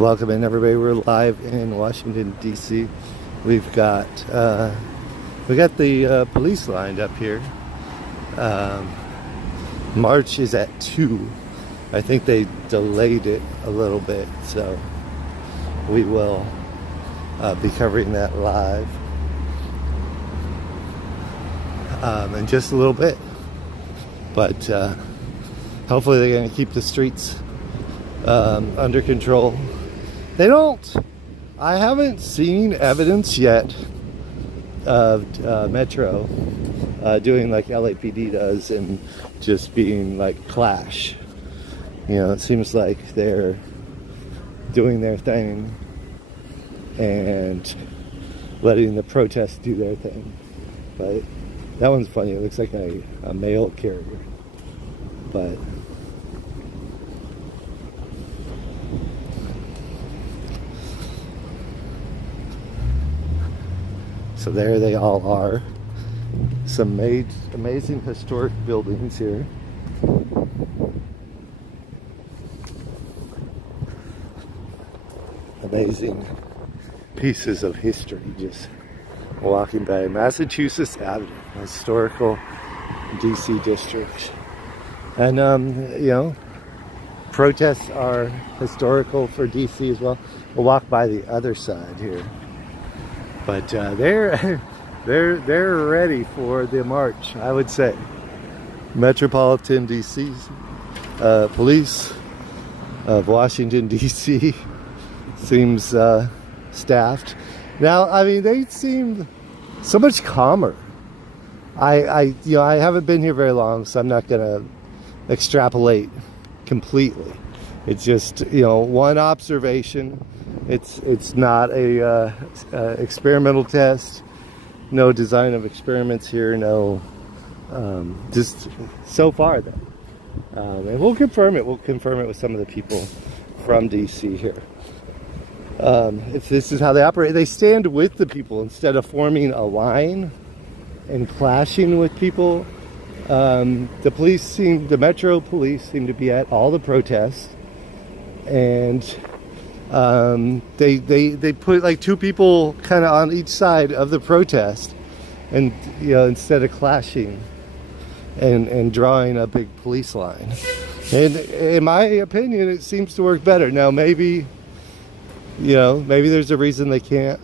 Welcome in, everybody. We're live in Washington, D.C. We've got the police lined up here. March is at 2. I think they delayed it a little bit, so we will be covering that live in just a little bit. But hopefully they're going to keep the streets under control. I haven't seen evidence yet of Metro doing like LAPD does and just being like clash. You know, it seems like they're doing their thing and letting the protests do their thing. But that one's funny. It looks like a mail carrier. But so there they all are. Some amazing historic buildings here. Amazing pieces of history just walking by. Massachusetts Avenue, historical DC district. And, you know, protests are historical for DC as well. We'll walk by the other side here. But they're ready for the march, I would say. Metropolitan DC's police of Washington DC seems staffed. Now, I mean, they seem so much calmer. I haven't been here very long, so I'm not gonna extrapolate completely. It's just, you know, one observation. It's not a experimental test. No design of experiments here. No, just so far then. And we'll confirm it. We'll confirm it with some of the people from DC here. If this is how they operate, they stand with the people instead of forming a line and clashing with people. The Metro police seem to be at all the protests, and they put like two people kind of on each side of the protest, and you know, instead of clashing and drawing a big police line. And in my opinion, it seems to work better. Now maybe, you know, maybe there's a reason they can't.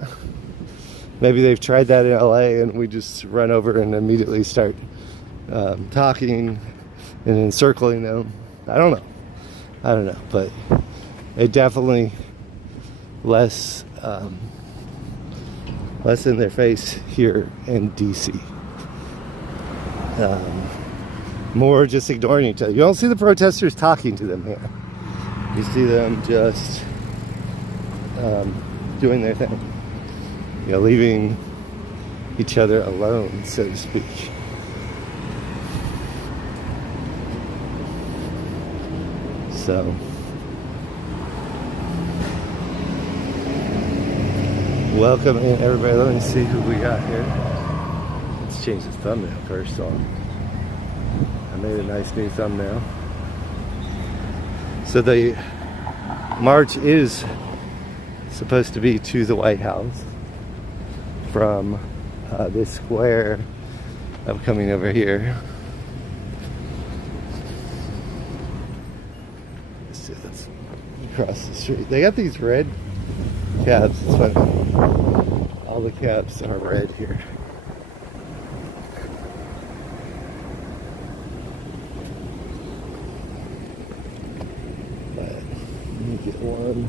Maybe they've tried that in LA and we just run over and immediately start talking and encircling them. I don't know, but it definitely less in their face here in DC. More just ignoring each other. You don't see the protesters talking to them here. You see them just doing their thing. You know, leaving each other alone, so to speak. So welcome in, everybody. Let me see who we got here. Let's change the thumbnail first off. I made a nice new thumbnail. So the march is supposed to be to the White House from this square. I'm coming over here. Let's across the street. They got these red cabs. It's funny. All the cabs are red here. But let me get one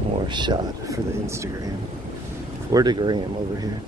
more shot for the Instagram. For the gram over here.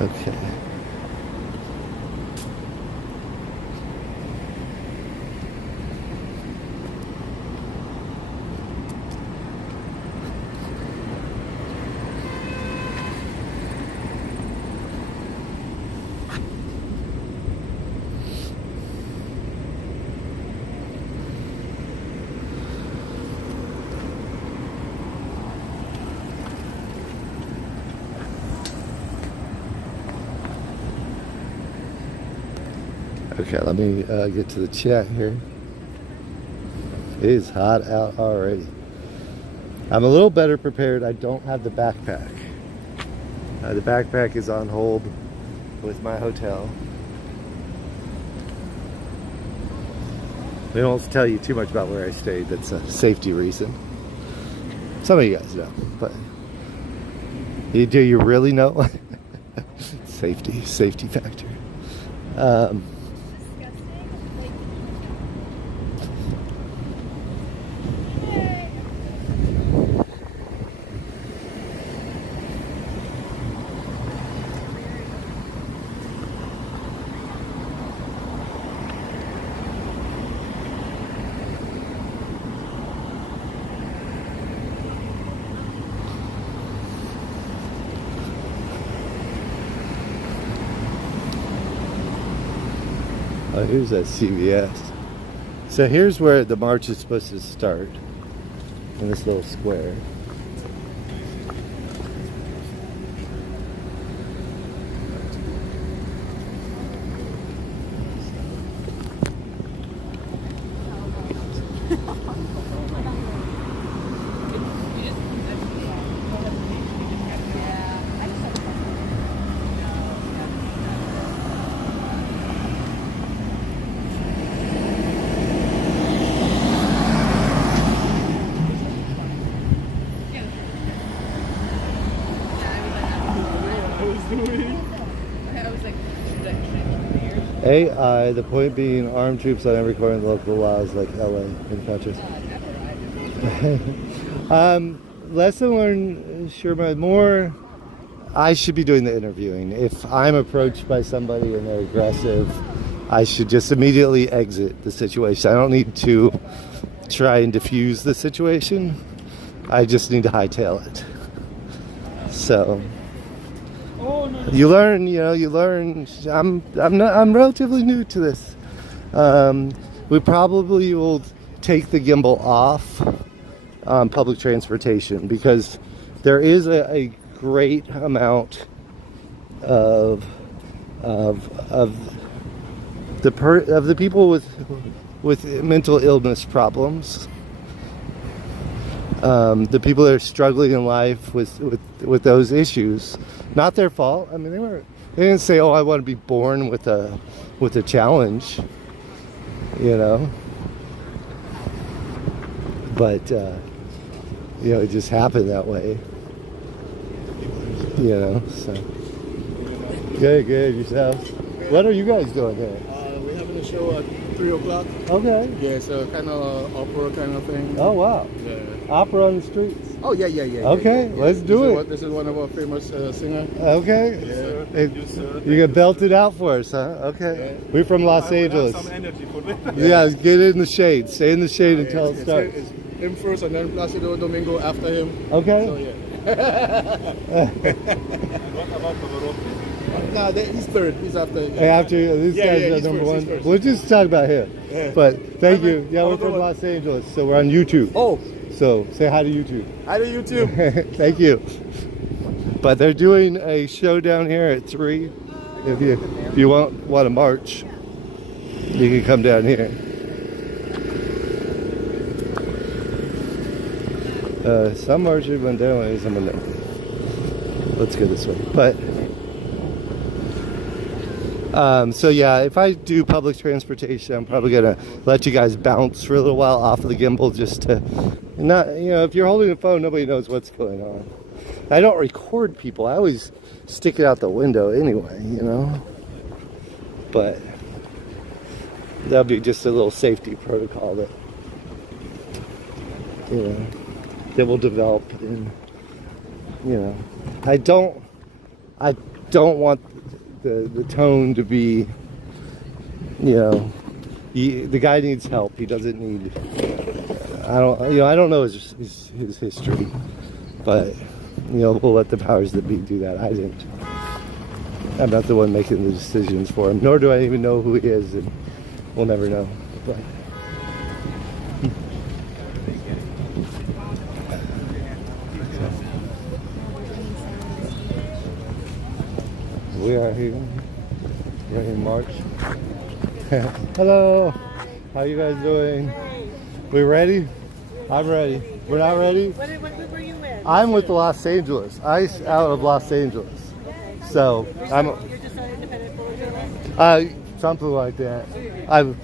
Okay. Okay, let me get to the chat here. It is hot out already. I'm a little better prepared. I don't have the backpack. The backpack is on hold with my hotel. We don't tell you too much about where I stayed. That's a safety reason. Some of you guys know, but do you really know? Safety factor. Oh, here's that CVS. So here's where the march is supposed to start, in this little square. AI, the point being armed troops on every corner of the local laws like LA and countries. Lesson learned, sure, but more, I should be doing the interviewing. If I'm approached by somebody and they're aggressive, I should just immediately exit the situation. I don't need to try and diffuse the situation. I just need to hightail it. So you learn, I'm relatively new to this. We probably will take the gimbal off public transportation because there is a great amount of the people with mental illness problems. The people that are struggling in life with those issues, not their fault. I mean, they didn't say, "Oh, I want to be born with a challenge," you know. But it just happened that way, you know. So good yourself. What are you guys doing here? We're having a show at 3 o'clock. Okay. Yeah, so kind of opera kind of thing. Oh wow. Yeah. Opera on the streets. Oh yeah. Okay, yeah. Let's do it. This is one of our famous singers. Okay. Yeah. You can belt it out for us, huh? Okay. Yeah. We're from Los Angeles. Some energy for that. Yeah, get in the shade. Stay in the shade until it starts. It's him first and then Placido Domingo after him. Okay. So yeah. What about Pavarotti? Nah, he's third. He's after. After these guys are number one. We'll just talk about him. Yeah. But thank you. Yeah, we're from Los Angeles, so we're on YouTube. Oh. So say hi to YouTube. Hi to YouTube. Thank you. But they're doing a show down here at 3. If you want to march, you can come down here. Some marches went down and some went down. Let's go this way. But so yeah, if I do public transportation, I'm probably gonna let you guys bounce for a little while off of the gimbal, just to not, if you're holding a phone, nobody knows what's going on. I don't record people. I always stick it out the window anyway, but that'll be just a little safety protocol that that will develop. And I don't want the tone to be, the guy needs help. He doesn't need. I don't know his history, but we'll let the powers that be do that. I didn't. I'm not the one making the decisions for him, nor do I even know who he is, and we'll never know. But we are here. We're in March. Hello. How you guys doing? We ready? I'm ready. We're not ready? What were you with? I'm with Los Angeles. ICE out of Los Angeles. So You're just an independent photojournalist? something like that. I'm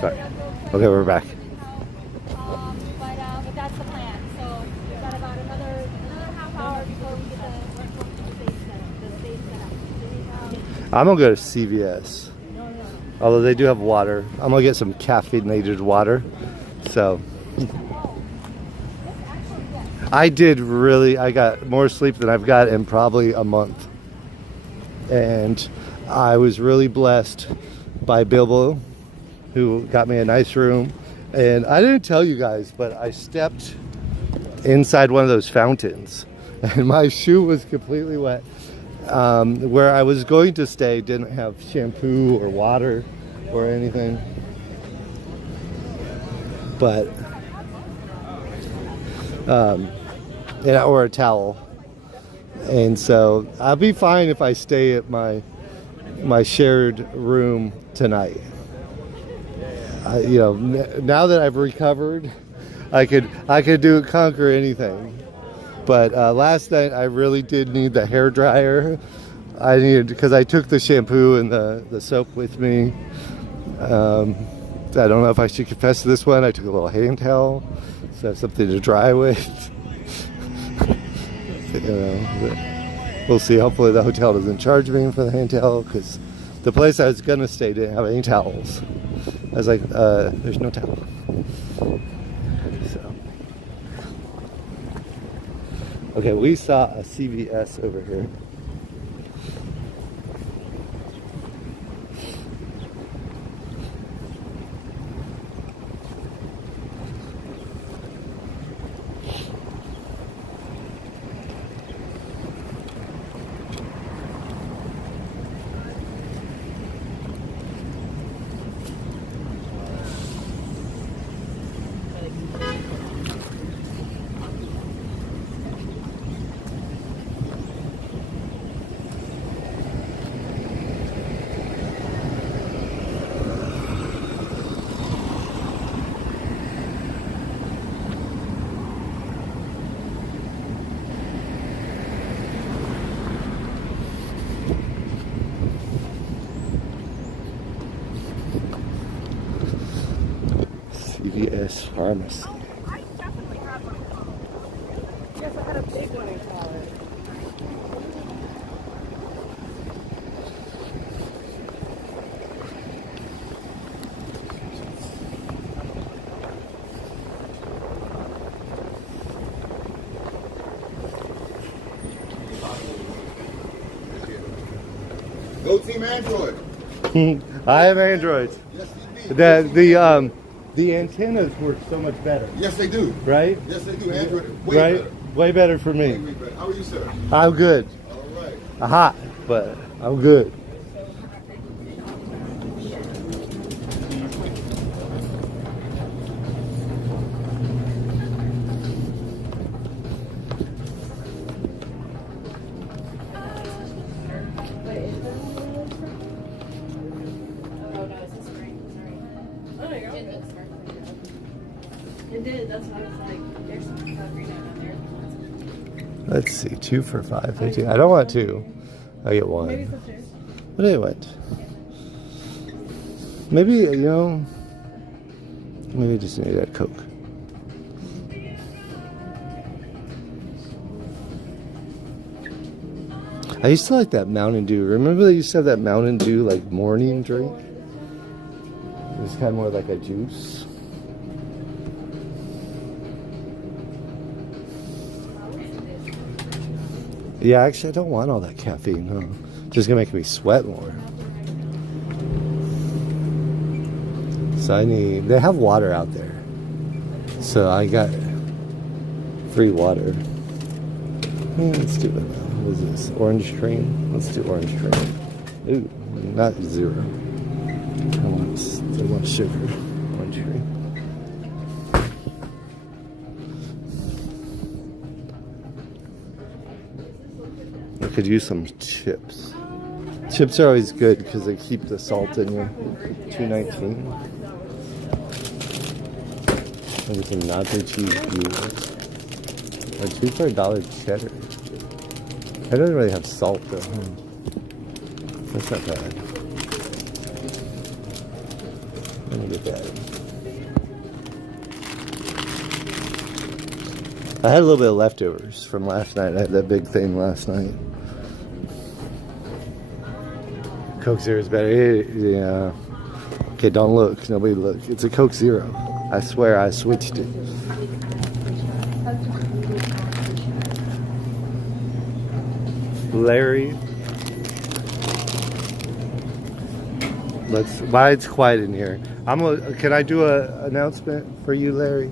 sorry. Okay, we're back. But that's the plan. So we've got about another half hour before we get the stage set up. I'm gonna go to CVS. Although they do have water. I'm gonna get some caffeinated water. So I got more sleep than I've got in probably a month. And I was really blessed by Bilbo, who got me a nice room. And I didn't tell you guys, but I stepped inside one of those fountains and my shoe was completely wet. Where I was going to stay didn't have shampoo or water or anything. But, or a towel. And so I'll be fine if I stay at my shared room tonight. Now that I've recovered, I could conquer anything. But last night I really did need the hair dryer. Because I took the shampoo and the soap with me. I don't know if I should confess to this one. I took a little hand towel, so I have something to dry with. We'll see. Hopefully the hotel doesn't charge me for the hand towel, because the place I was gonna stay didn't have any towels. I was like, there's no towel. So, okay, we saw a CVS over here. Harris Pharmacy. Yes, I had a big one in college. Go Team Android. I have Androids. Yes, indeed. The antennas work so much better, Yes, they do. right? Yes, they do. Android, way Right? better. Way better for me. Way better. How are you, sir? I'm good. All right. Hot, but I'm good. Oh no, it's a spring. Sorry. Oh, there you go. It looks sparkly. It did. That's what I was like. There's some green out there. Let's see, 2 for $5.50. I don't want 2. I get 1. Maybe it's upstairs. What do you want? Maybe, you know, maybe I just need that Coke. I used to like that Mountain Dew. Remember they used to have that Mountain Dew like morning drink? It was kind of more like a juice. Yeah, actually I don't want all that caffeine, huh? Just gonna make me sweat more. So they have water out there. So I got free water. Yeah, let's do it now. What is this? Orange cream? Let's do orange cream. Ooh, not 0. I want sugar. Orange cream. I could use some chips. Chips are always good because they keep the salt in you. $2.19. Maybe some nacho cheese burritos. Or 2 for $1 cheddar. It doesn't really have salt though. That's not bad. Let me get that. I had a little bit of leftovers from last night. I had that big thing last night. Coke Zero is better. Yeah. Okay, don't look. Nobody look. It's a Coke Zero. I swear I switched it. Larry. Why it's quiet in here. Can I do an announcement for you, Larry?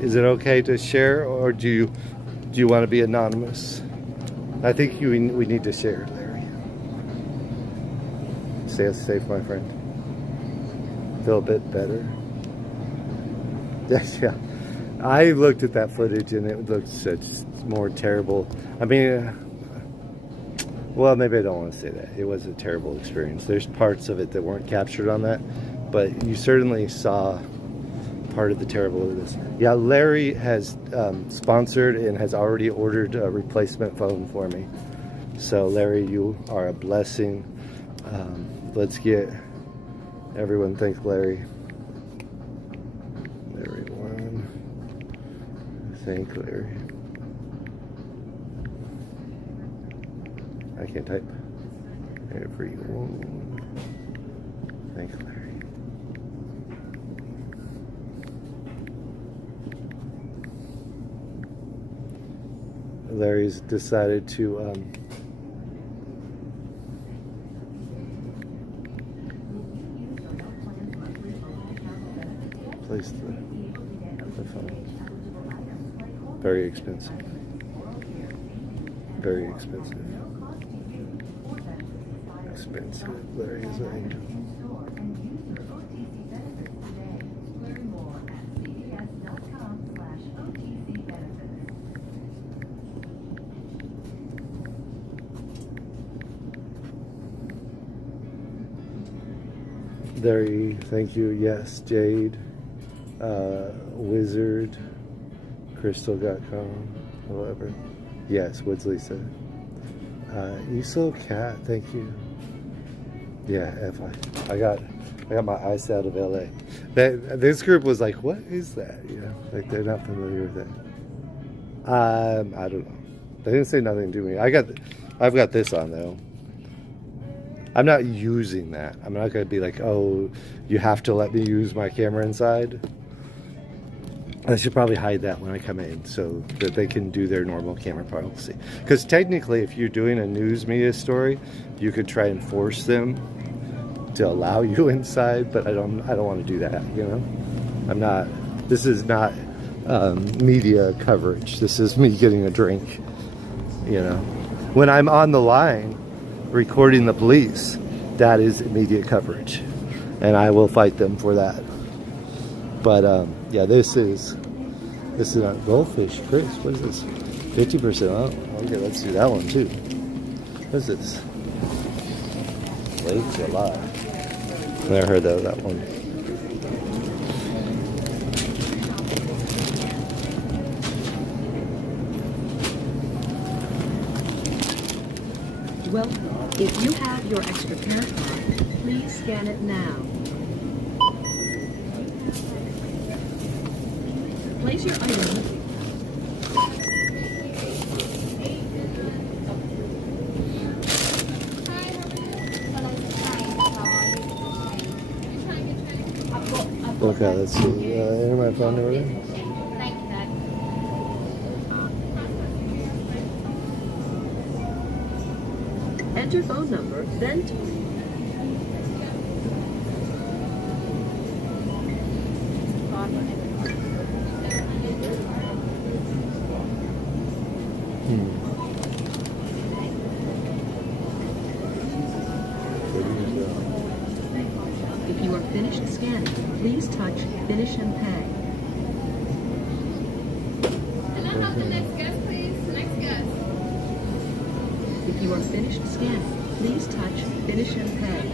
Is it okay to share, or do you want to be anonymous? I think we need to share, Larry. Stay safe, my friend. Feel a bit better. Yes, yeah. I looked at that footage and it looked such more terrible. I mean, well, maybe I don't want to say that. It was a terrible experience. There's parts of it that weren't captured on that, but you certainly saw part of the terribleness. Yeah, Larry has sponsored and has already ordered a replacement phone for me. So, Larry, you are a blessing. Let's get everyone thank Larry. Everyone thank Larry. I can't type. Everyone thank Larry. Larry's decided to place the phone. Very expensive. Very expensive. Expensive. Larry's angel. Larry, thank you. Yes, Jade, Wizard, Crystal.com, whatever. Yes, Woods Lisa. Esel Cat, thank you. Yeah, I got I got my ice out of LA. This group was like, what is that? You know, like they're not familiar with it. I don't know. They didn't say nothing to me. I've got this on though. I'm not using that. I'm not going to be like, oh, you have to let me use my camera inside. I should probably hide that when I come in so that they can do their normal camera policy. Because technically, if you're doing a news media story, you could try and force them to allow you inside, but I don't want to do that, you know? This is not media coverage. This is me getting a drink, you know? When I'm on the line recording the police, that is immediate coverage, and I will fight them for that. But yeah, this is not goldfish, Chris. What is this? 50% off. Okay, let's do that one too. What is this? Lake July. Never heard of that one. Well, if you have your extra card, please scan it now. Place your item. Okay, let's see. Enter my phone number. Enter phone number, then if you are finished scanning, please touch Finish and Pay. Can I have the next guest, please? Next guest. If you are finished scanning, please touch Finish and Pay.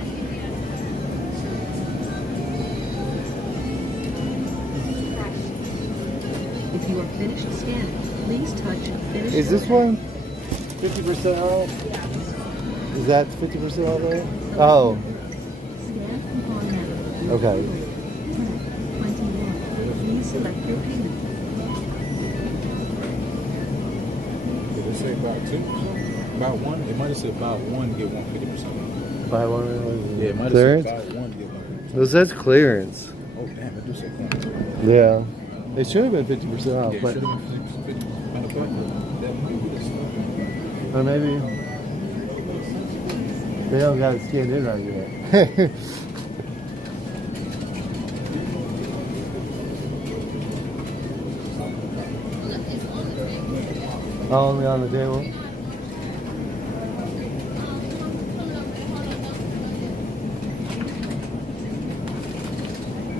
If you are finished scanning, please touch Finish Is and this Pay. one 50% off? Is that 50% off there? Oh, Scan coupon now. okay. 21. Please select your payment. Did it say about two? About one? It might have said about one, get one 50% off. Buy one. Yeah, it might have Clearance? said buy one, get one 50%. It says clearance. Oh, damn, it do say clearance. Yeah. It should have been 50% off, Yeah, it but should have been 50. Matter of fact, that movie would have stopped. or maybe they don't got it scanned in right yet. Only on the table.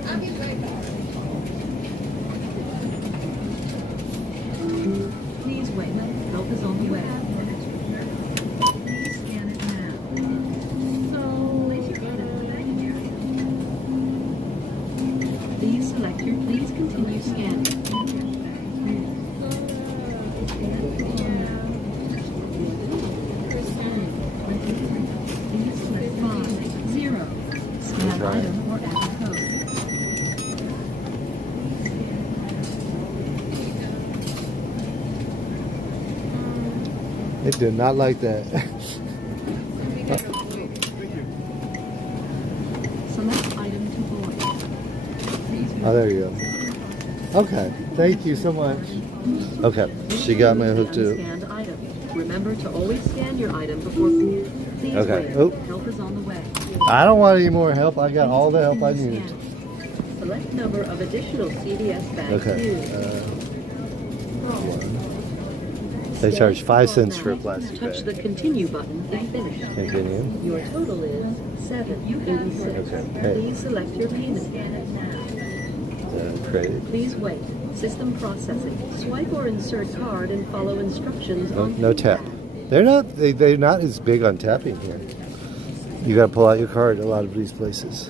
I'll be right back. Please wait. Help is on the way. Please scan it now. Please select your. Please continue scanning. Please select 5, 0. Scan Right. item or enter code. It did not like that. Select item to void. Please Oh, there you go. Okay, thank you so much. Okay, she got me hooked up. Scanned item. Remember to always scan your item before. Please Okay. wait. Oh. Help is on the way. I don't want any more help. I got all the help I needed. Select number of additional CVS bags Okay. used. They Scan charge 5 coupon cents now. for a plastic Touch the bag. continue button if finished. Continue. Your total is $7.86. Okay. Please select your payment. Credit. Please wait. System processing. Swipe or insert card and follow instructions No, on no tap. They're not as big on tapping here. You gotta pull out your card a lot of these places.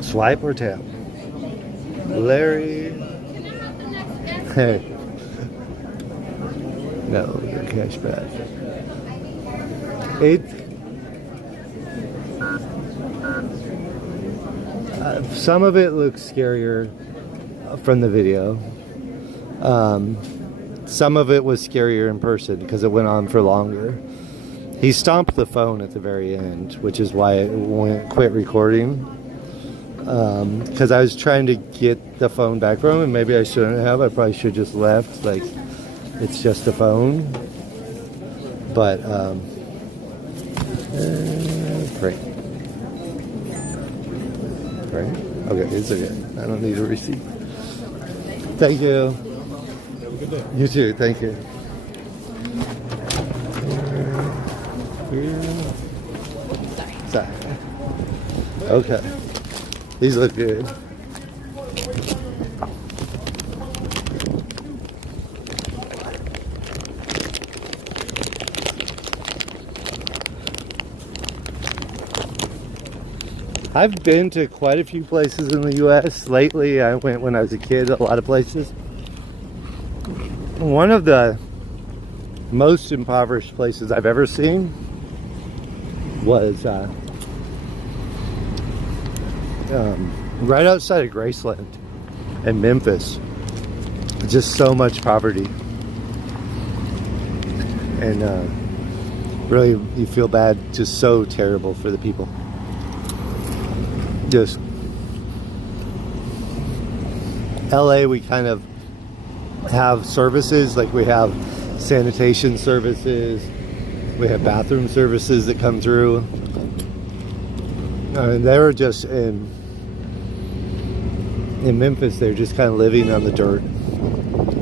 Swipe or tap? Larry. Hey. No, no cash back. It. Some of it looks scarier from the video. Some of it was scarier in person because it went on for longer. He stomped the phone at the very end, which is why it quit recording. Because I was trying to get the phone back from him. Maybe I shouldn't have. I probably should have just left. Like, it's just a phone. But, great. Right? Okay, it's okay. I don't need a receipt. Thank you. Have a good day. You too. Thank you. Sorry. Okay. These look good. I've been to quite a few places in the U.S. lately. I went when I was a kid, a lot of places. One of the most impoverished places I've ever seen was right outside of Graceland in Memphis. Just so much poverty. And really, you feel bad, just so terrible for the people. Just LA, we kind of have services, like we have sanitation services, we have bathroom services that come through. And they were just in Memphis, they're just kind of living on the dirt.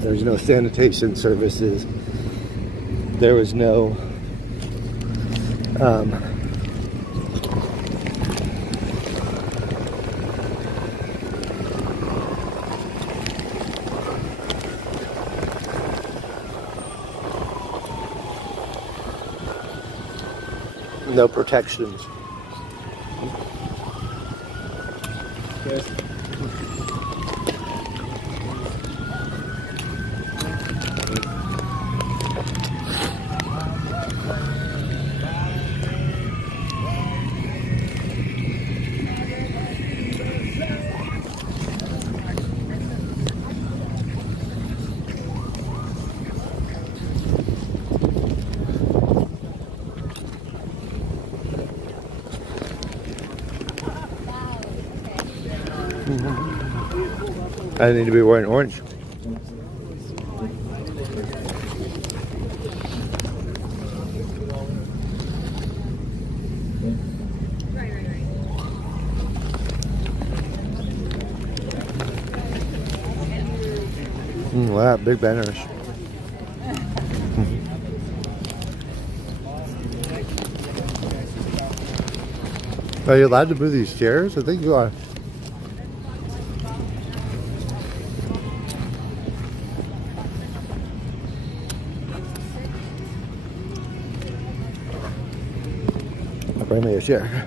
There's no sanitation services. There was no no protections. Yes. I need to be wearing orange. Wow, big banners. Are you allowed to move these chairs? I think you are. Bring me a chair.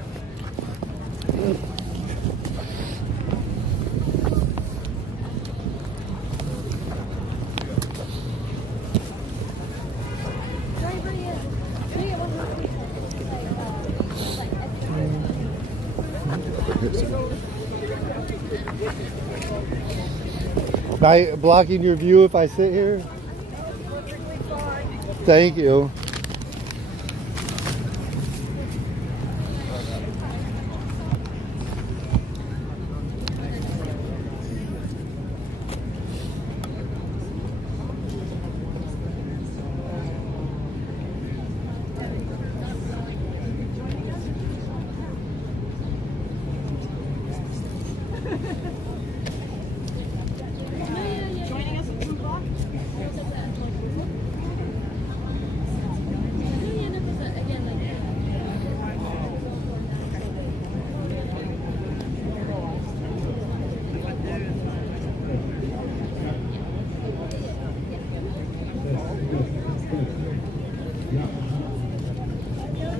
Am I blocking your view if I sit here? Thank you.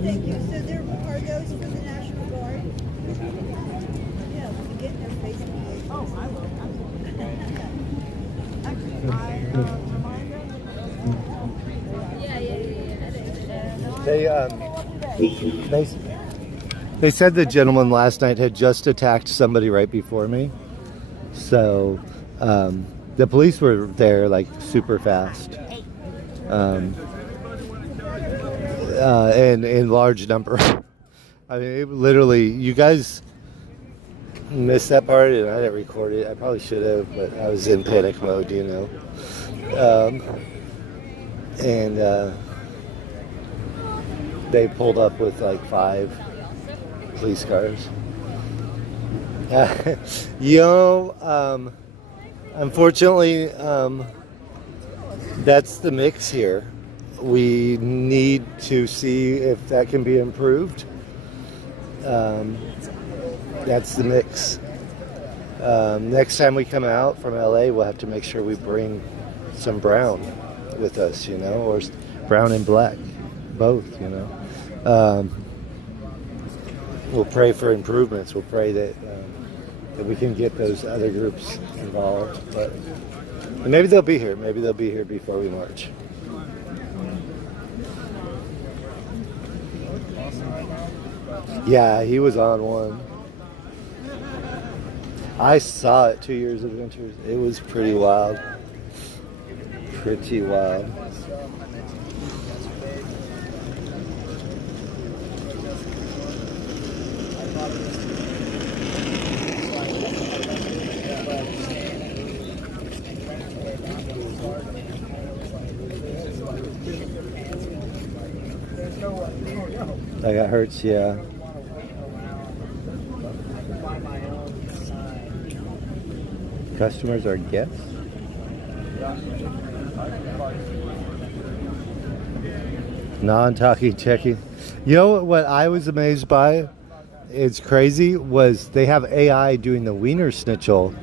Thank you. So there are those for the National Guard? Yeah, we can get in their face. Oh, I will. Actually, I remind them. They said the gentleman last night had just attacked somebody right before me. So the police were there like super fast. And in large number. I mean, it literally, you guys missed that part, and I didn't record it. I probably should have, but I was in panic mode, you know. They pulled up with like 5 police cars. Unfortunately, that's the mix here. We need to see if that can be improved. That's the mix. Next time we come out from LA, we'll have to make sure we bring some brown with us, you know, or brown and black, both, you know. We'll pray for improvements. We'll pray that we can get those other groups involved. But maybe they'll be here. Maybe they'll be here before we march. Yeah, he was on one. I saw it, 2 Years Adventures. It was pretty wild. Pretty wild. I got hurts, yeah. Customers are guests? Non-talking checking. You know what I was amazed by? It's crazy, was they have AI doing the Wiener Schnitzel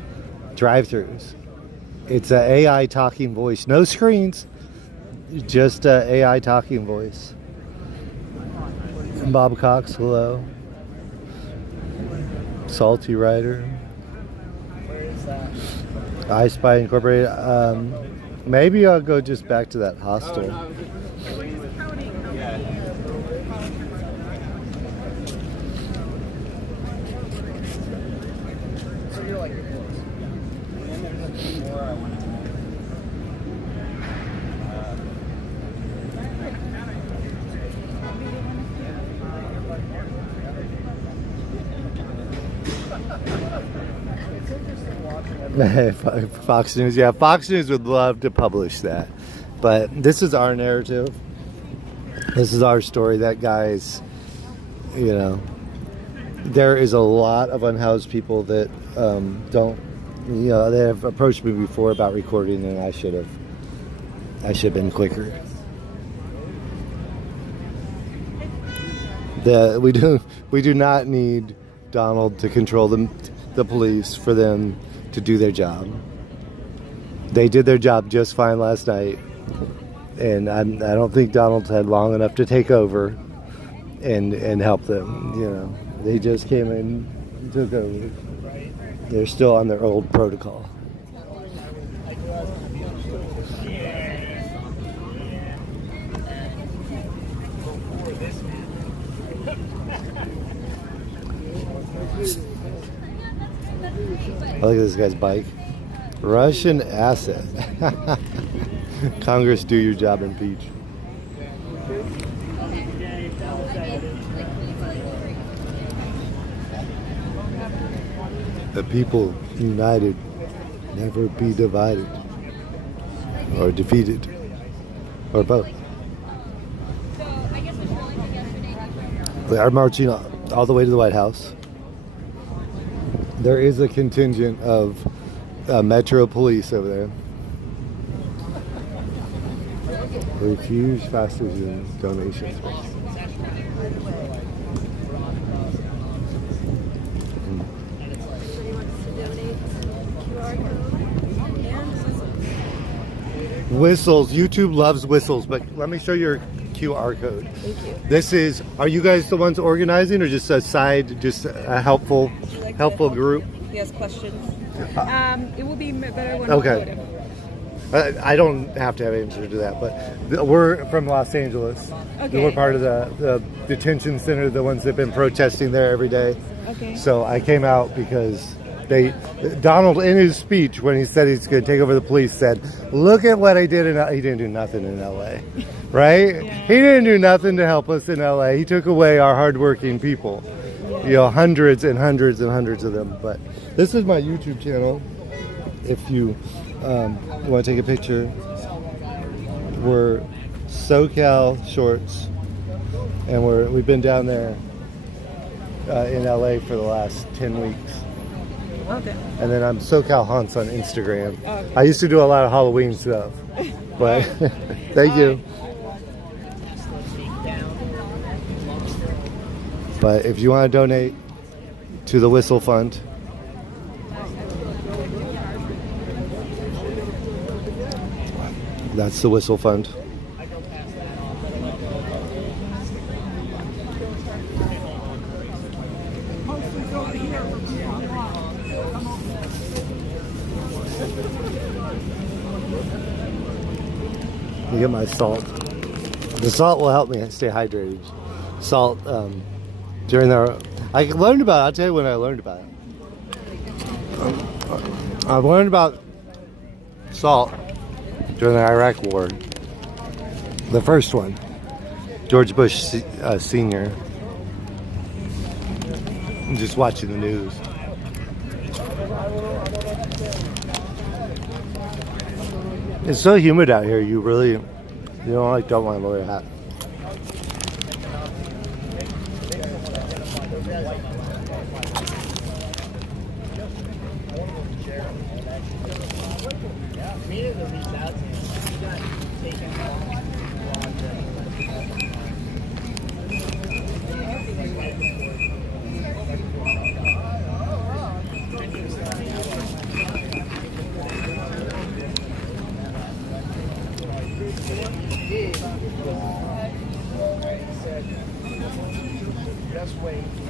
drive-thrus. It's an AI talking voice. No screens. Just an AI talking voice. Bob Cox, hello. Salty Rider. I Spy Incorporated. Maybe I'll go just back to that hostel. Fox News, yeah, Fox News would love to publish that, but this is our narrative. This is our story. That guy's, you know, there is a lot of unhoused people that don't, you know, they have approached me before about recording, and I should have been quicker. We do not need Donald to control the police for them to do their job. They did their job just fine last night, and I don't think Donald's had long enough to take over and help them. You know, they just came in and took over. They're still on their old protocol. I look at this guy's bike. Russian asset. Congress, do your job, impeach. The people united, never be divided or defeated or both. They are marching all the way to the White House. There is a contingent of Metro Police over there. Refuse fascism donations. Whistles. YouTube loves whistles, but let me show your QR code. Thank you. This is, are you guys the ones organizing, or just a side, just a helpful group? He has questions. It will be better when Okay. I don't have to have an answer to that, but we're from Los Angeles. Okay. We're part of the detention center, the ones that have been protesting there every day. Okay. So I came out because Donald, in his speech, when he said he's going to take over the police, said, look at what I did he didn't do nothing in LA, right? Yeah. He didn't do nothing to help us in LA. He took away our hardworking people, you know, hundreds and hundreds and hundreds of them. But this is my YouTube channel. If you want to take a picture, we're SoCal Shorts, and we've been down there in LA for the last 10 weeks. Okay. And then I'm SoCal Haunts on Instagram. Okay. I used to do a lot of Halloween stuff, but thank you. But if you want to donate to the Whistle Fund, that's the Whistle Fund. You get my salt. The salt will help me stay hydrated. Salt during the. I learned about it. I'll tell you when I learned about it. I learned about salt during the Iraq War. The first one. George Bush Sr. I'm just watching the news. It's so humid out here. You don't want to wear a hat.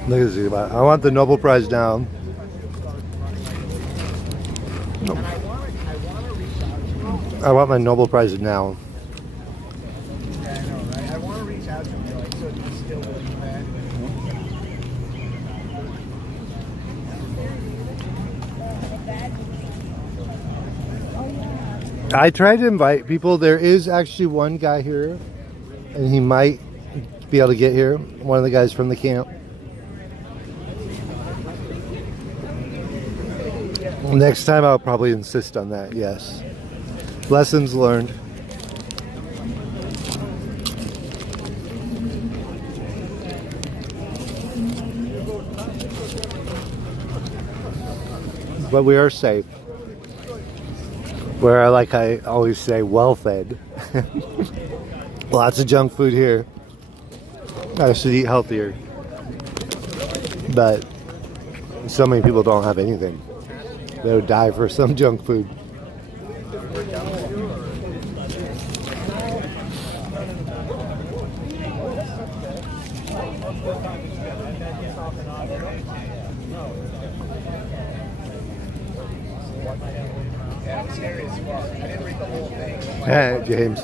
Look at this. I want the Nobel Prize down. No. I want my Nobel Prize now. I want to reach out to him, like, so he's still really mad. I tried to invite people. There is actually one guy here, and he might be able to get here. One of the guys from the camp. Next time I'll probably insist on that, yes. Lessons learned. But we are safe. We're, like I always say, well fed. Lots of junk food here. I should eat healthier. But so many people don't have anything. They would die for some junk food. Hey, James.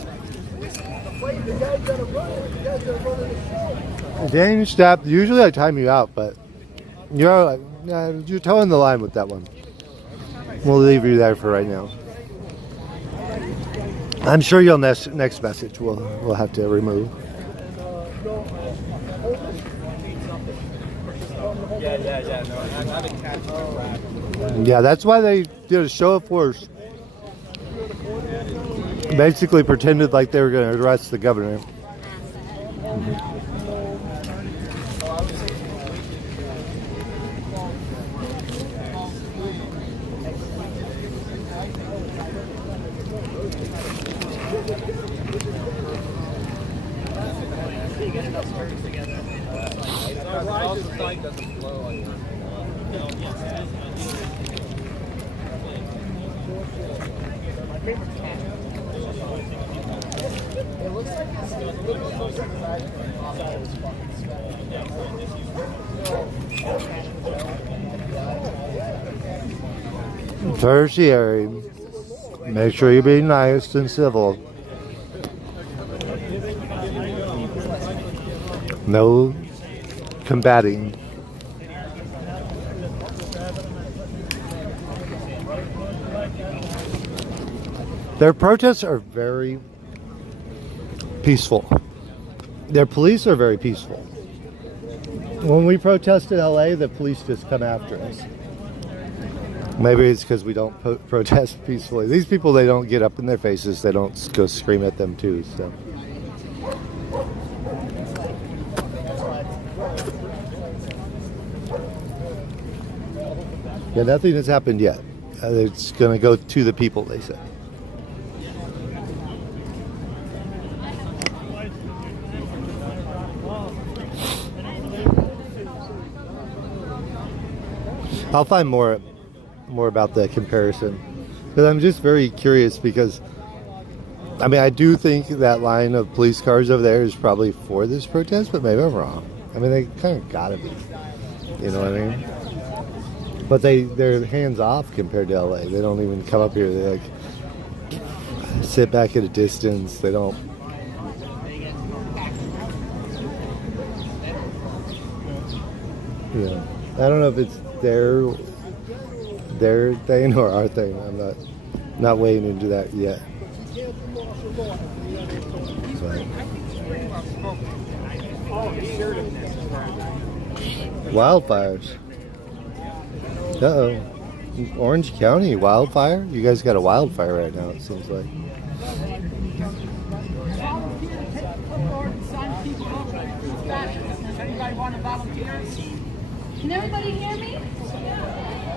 James, stop. Usually I time you out, but you're towing the line with that one. We'll leave you there for right now. I'm sure you'll next message we'll have to remove. Yeah, that's why they did a show of force. Basically pretended like they were going to arrest the governor. Tertiary. Make sure you be nice and civil. No combating. Their protests are very peaceful. Their police are very peaceful. When we protest in LA, the police just come after us. Maybe it's because we don't protest peacefully. These people, they don't get up in their faces. They don't go scream at them too. So. Yeah, nothing has happened yet. It's going to go to the people, they said. I'll find more about the comparison, because I'm just very curious. Because I mean, I do think that line of police cars over there is probably for this protest, but maybe I'm wrong. I mean, they kind of gotta be. You know what I mean? But they're hands off compared to LA. They don't even come up here. They like sit back at a distance. They don't. Yeah, I don't know if it's their thing or our thing. I'm not weighing into that yet. So. Wildfires. Uh-oh. Orange County wildfire? You guys got a wildfire right now, it seems like. Can everybody hear me?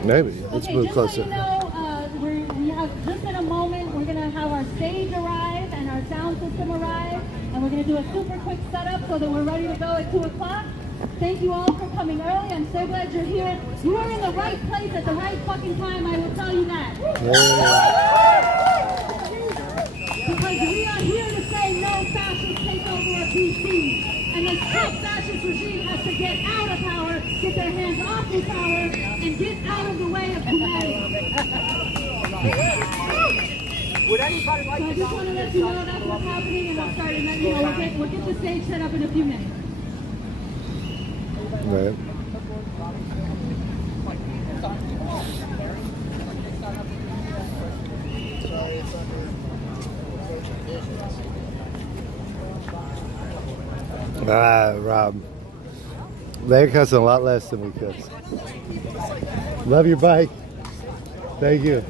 Maybe. Let's move closer. Just so you know, we have just in a moment, we're going to have our stage arrive and our sound system arrive, and we're going to do a super quick setup so that we're ready to go at 2 o'clock. Thank you all for coming early. I'm so glad you're here. You are in the right place at the right fucking time, I will tell you that. Because we are here to say no fascist takeover of DC. And this fascist regime has to get out of power, get their hands off of power, and get out of the way of humanity. Would anybody like So I just want to let you know that's what's happening, and I'll start and let you know we'll get the stage set up in a few minutes. Right. Rob. They're cussing a lot less than we cuss. Love your bike. Thank you.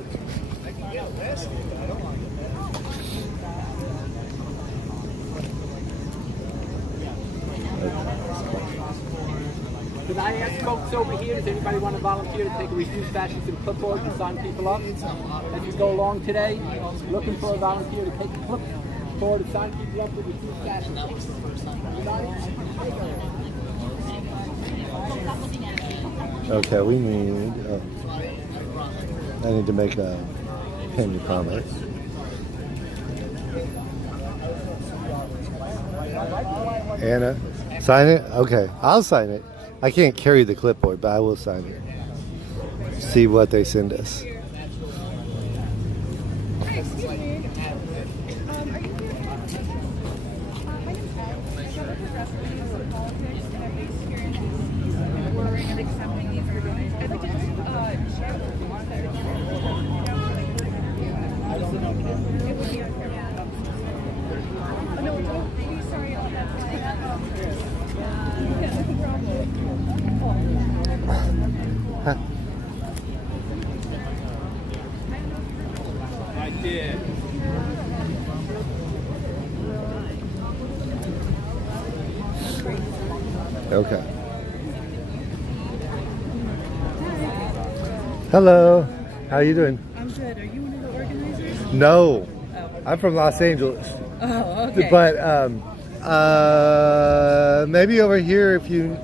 Could I ask folks over here, does anybody want to volunteer to take a reduced fascist and clipboard and sign people up? As you go along today, looking for a volunteer to take a clipboard and sign people up with reduced fascism. Okay, we need... I need to make a pinned comment. Anna, sign it? Okay, I'll sign it. I can't carry the clipboard, but I will sign it. See what they send us. Hi, excuse me. Are you here? My name's Ed. I cover progressive views of politics and I've experienced lowering and accepting these arguments. I'd like to just share with you that it would be unfair. No, don't be sorry about that. Yeah, no problem. I did. Okay. Hello. How are you doing? I'm good. Are you one of the organizers? No. I'm from Los Angeles. Oh, okay. But maybe over here, if you,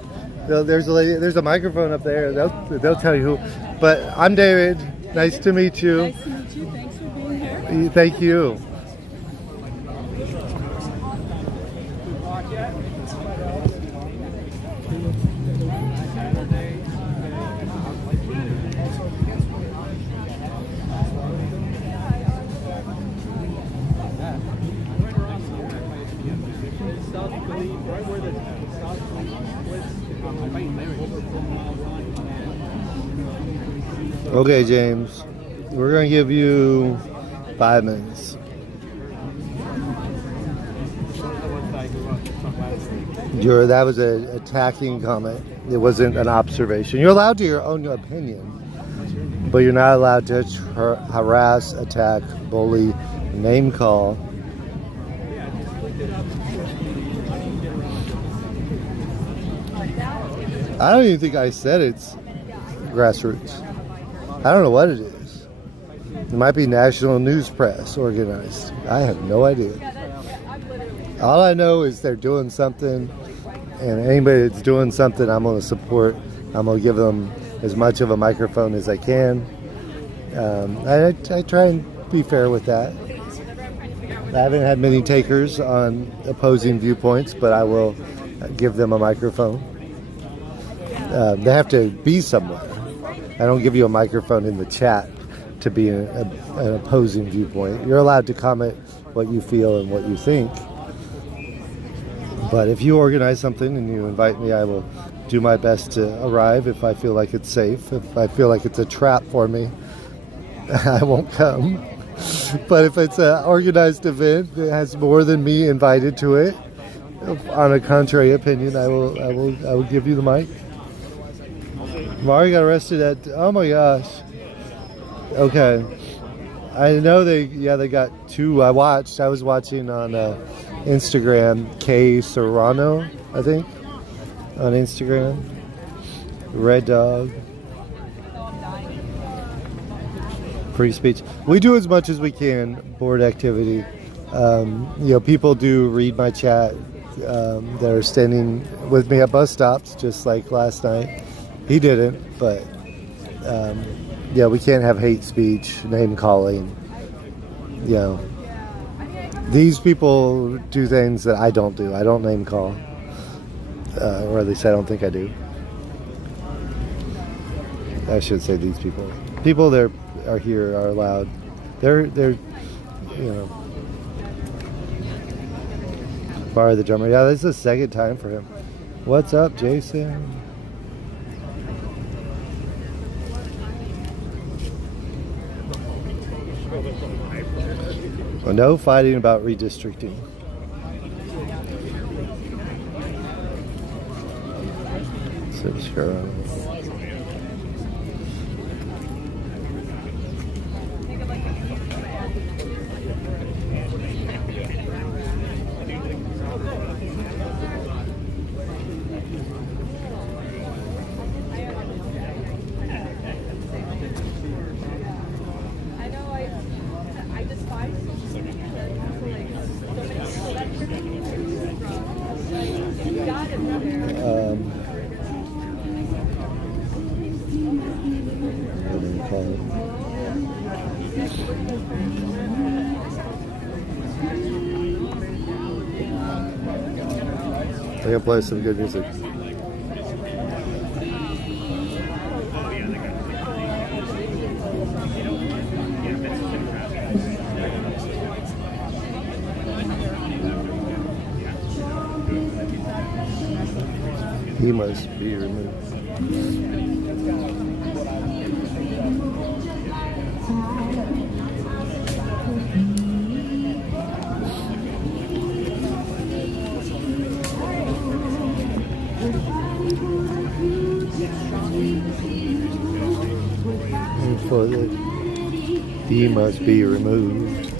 there's a lady, there's a microphone up there. They'll tell you who. But I'm David. Nice to meet you. Nice to meet you. Thanks for being here. Thank you. Okay, James. We're going to give you 5 minutes. That was an attacking comment. It wasn't an observation. You're allowed to your own opinion, but you're not allowed to harass, attack, bully, name call. I don't even think I said it's grassroots. I don't know what it is. It might be national news press organized. I have no idea. All I know is they're doing something, and anybody that's doing something I'm going to support. I'm going to give them as much of a microphone as I can. I try and be fair with that. I haven't had many takers on opposing viewpoints, but I will give them a microphone. They have to be somewhere. I don't give you a microphone in the chat to be an opposing viewpoint. You're allowed to comment what you feel and what you think. But if you organize something and you invite me, I will do my best to arrive if I feel like it's safe. If I feel like it's a trap for me, I won't come. But if it's an organized event that has more than me invited to it, on a contrary opinion, I will give you the mic. Mari got arrested at, oh my gosh. Okay. I know they got 2. I was watching on Instagram, Kay Serrano, I think, on Instagram. Red Dog. Free speech. We do as much as we can, board activity. People do read my chat. That are standing with me at bus stops, just like last night. He didn't, but we can't have hate speech, name calling. These people do things that I don't do. I don't name call, or at least I don't think I do. I should say these people. People that are here are allowed. They're Bar the drummer. Yeah, this is the second time for him. What's up, Jason? Well, no fighting about redistricting. Subscribe. We're gonna play some good music. He must be removed. He must be removed.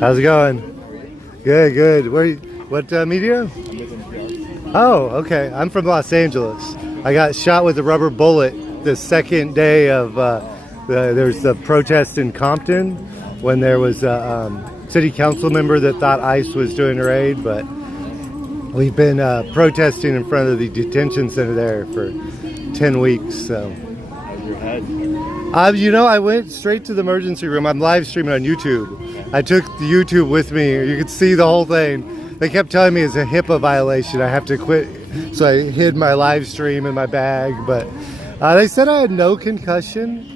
How's it going? Good, good. What media? Oh, okay. I'm from Los Angeles. I got shot with a rubber bullet the second day of There was the protest in Compton when there was a city council member that thought ICE was doing a raid, but we've been protesting in front of the detention center there for 10 weeks. So, How's your head? you know, I went straight to the emergency room. I'm live streaming on YouTube. I took the YouTube with me. You could see the whole thing. They kept telling me it's a HIPAA violation. I have to quit. So I hid my live stream in my bag. But they said I had no concussion.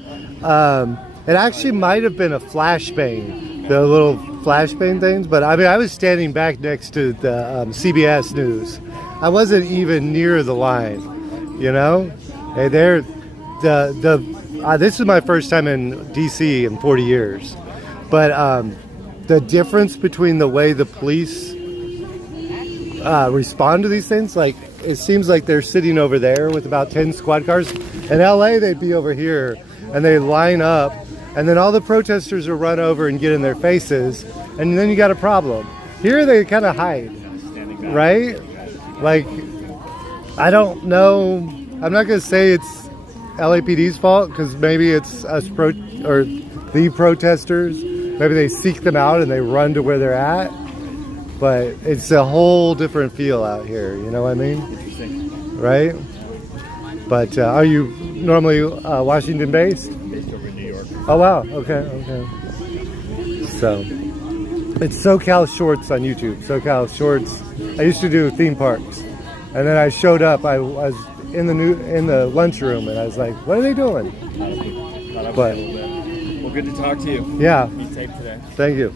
It actually might have been a flashbang, the little flashbang things. But I mean, I was standing back next to the CBS News. I wasn't even near the line, you know? Hey, this is my first time in DC in 40 years. But the difference between the way the police respond to these things, like it seems like they're sitting over there with about 10 squad cars. In LA, they'd be over here and they line up, and then all the protesters will run over and get in their faces, and then you got a problem. Here they kind of hide, right? Like, I don't know. I'm not going to say it's LAPD's fault, because maybe it's us or the protesters. Maybe they seek them out and they run to where they're at. But it's a whole different feel out here, you know what I mean? Interesting. Right? But are you normally Washington based? Based over in New York. Oh wow, okay. So, it's SoCal Shorts on YouTube. SoCal Shorts. I used to do theme parks. And then I showed up, I was in the lunchroom, and I was like, what are they doing? Caught up But, a little bit. Well, good to talk to you. yeah, Be safe today. thank you.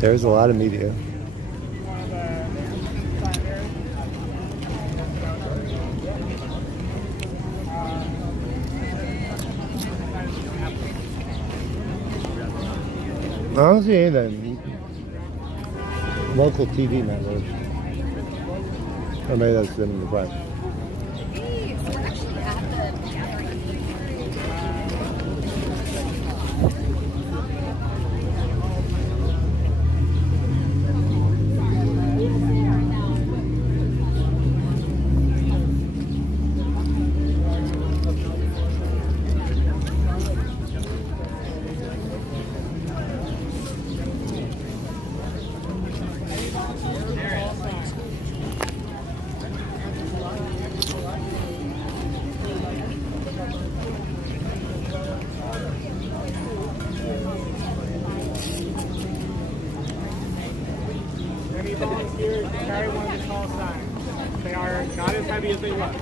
There's a lot of media. I don't see anything. Local TV network. Or maybe that's them in the front. Any volunteers to carry one of the tall signs. They are not as heavy as they look.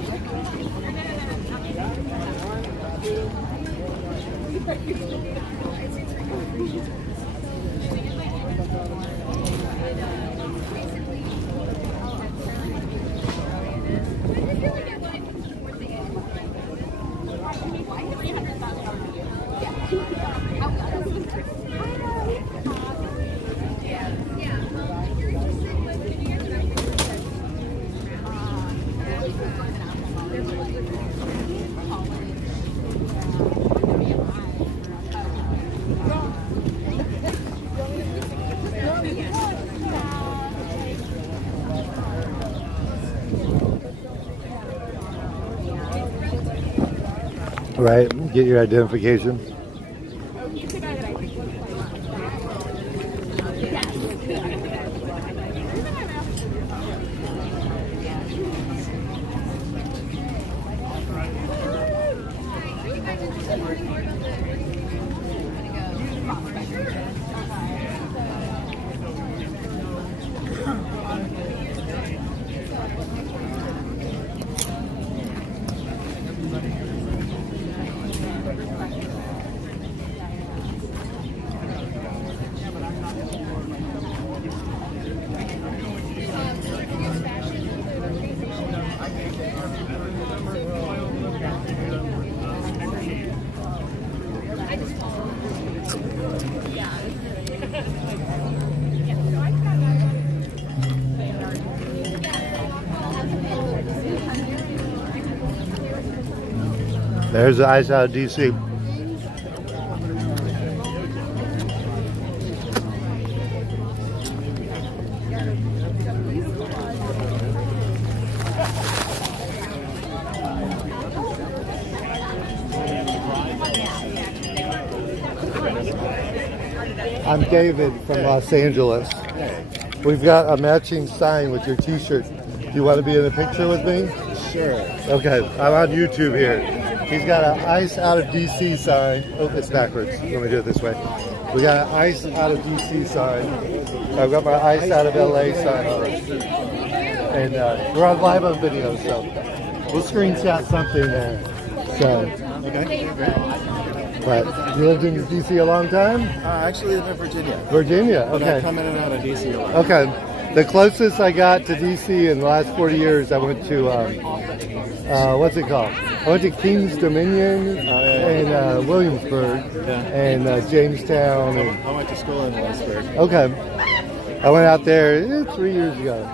Right, get your identification. There's the ice out of DC. I'm David from Los Angeles. We've got a matching sign with your t-shirt. Do you want to be in a picture with me? Sure. Okay, I'm on YouTube here. He's got an ice out of DC sign. Oh, it's backwards. Let me do it this way. We got an ice out of DC sign. I've got my ice out of LA sign on. And we're on live on video, so we'll screenshot something there. So, Okay. but you lived in DC a long time? I actually live in Virginia. Virginia, But I okay. come in and out of DC a lot. Okay. The closest I got to DC in the last 40 years, I went to, what's it called? I went to King's Dominion and Williamsburg and Jamestown. And, I went to school in Williamsburg. okay. I went out there 3 years ago.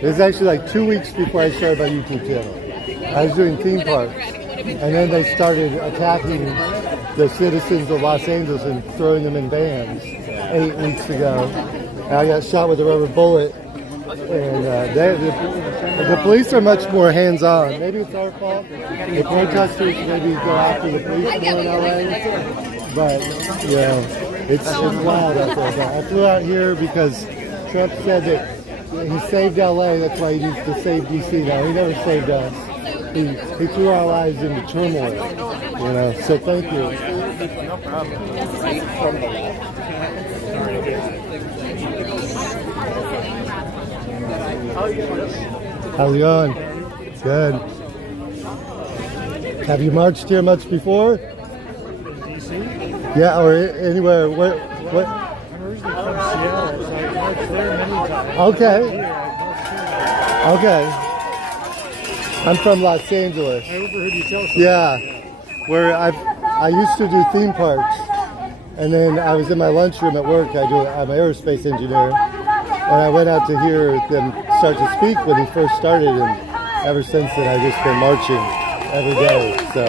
It was actually like 2 weeks before I started my YouTube channel. I was doing theme parks. And then they started attacking the citizens of Los Angeles and throwing them in vans 8 weeks ago. And I got shot with a rubber bullet. And the police are much more hands-on. Maybe it's our fault. The protesters maybe go after the police more in LA. But, you know, it's wild out there. But I flew out here because Trump said that he saved LA. That's why he needs to save DC now. He never saved us. He threw our lives into turmoil, you know, so thank you. No problem. How's it going? Good. Have you marched here much before? DC? Yeah, or anywhere. What? I'm originally from Seattle, so I marched there many times. Okay. Here, I marched here. Okay. I'm from Los Angeles. I overheard you tell something. Yeah, where I used to do theme parks, and then I was in my lunchroom at work. I'm an aerospace engineer, and I went out to hear them start to speak when he first started, and ever since then I've just been marching every day. So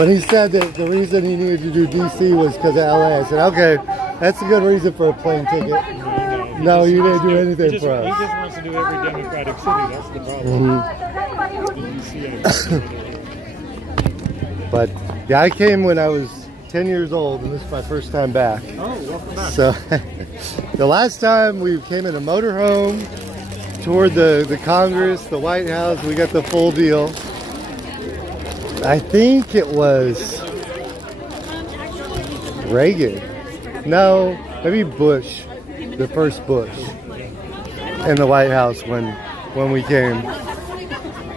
when he said that the reason he needed to do DC was because of LA, I said, okay, that's a good reason for a plane ticket. No, you didn't do anything for us. He just wants to do every democratic city. That's the problem. But yeah, I came when I was 10 years old, and this is my first time back. Oh, welcome back. So the last time we came in a motorhome, toured the Congress, the White House, we got the full deal. I think it was Reagan. No, maybe Bush, the first Bush, in the White House when we came.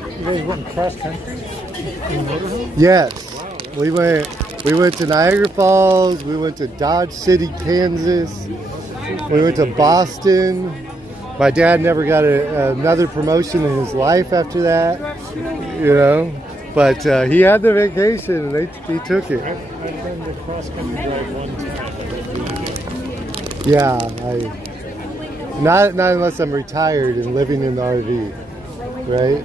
You guys went cross country in motorhome? Yes, we went to Niagara Falls. We went to Dodge City, Kansas. We went to Boston. My dad never got another promotion in his life after that, you know. But he had the vacation, and he took it. I've been to cross country drive one time. Yeah, not unless I'm retired and living in the RV, right?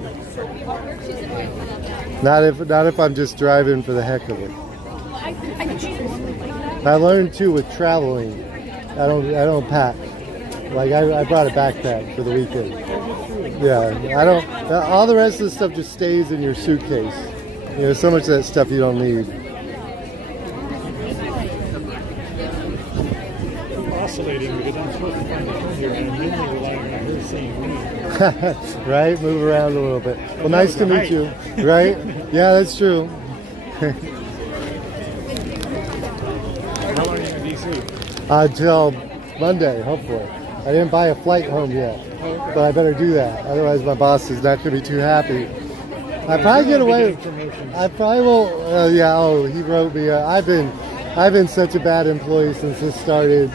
Not if I'm just driving for the heck of it. I learned too with traveling. I don't pack. Like I brought a backpack for the weekend. Yeah, I don't. All the rest of the stuff just stays in your suitcase. You know, so much of that stuff you don't need. I'm oscillating because I'm supposed to find a friend here, and I'm mainly relying on her seeing me. Right? Move around a little bit. Well, nice to meet you. Right? Yeah, that's true. How long are you in DC? Until Monday, hopefully. I didn't buy a flight home yet, but I better do that. Otherwise, my boss is not going to be too happy. I probably get away. I probably won't. Yeah. Oh, he wrote me. I've been such a bad employee since this started.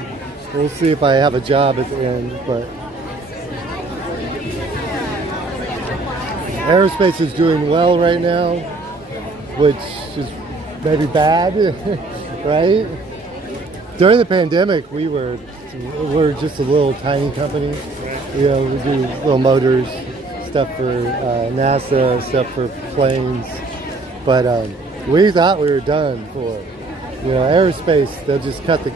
We'll see if I have a job at the end, but. Aerospace is doing well right now, which is maybe bad, right? During the pandemic, we're just a little tiny company. You know, we do little motors, stuff for NASA, stuff for planes. But We thought we were done for, aerospace. They'll just cut the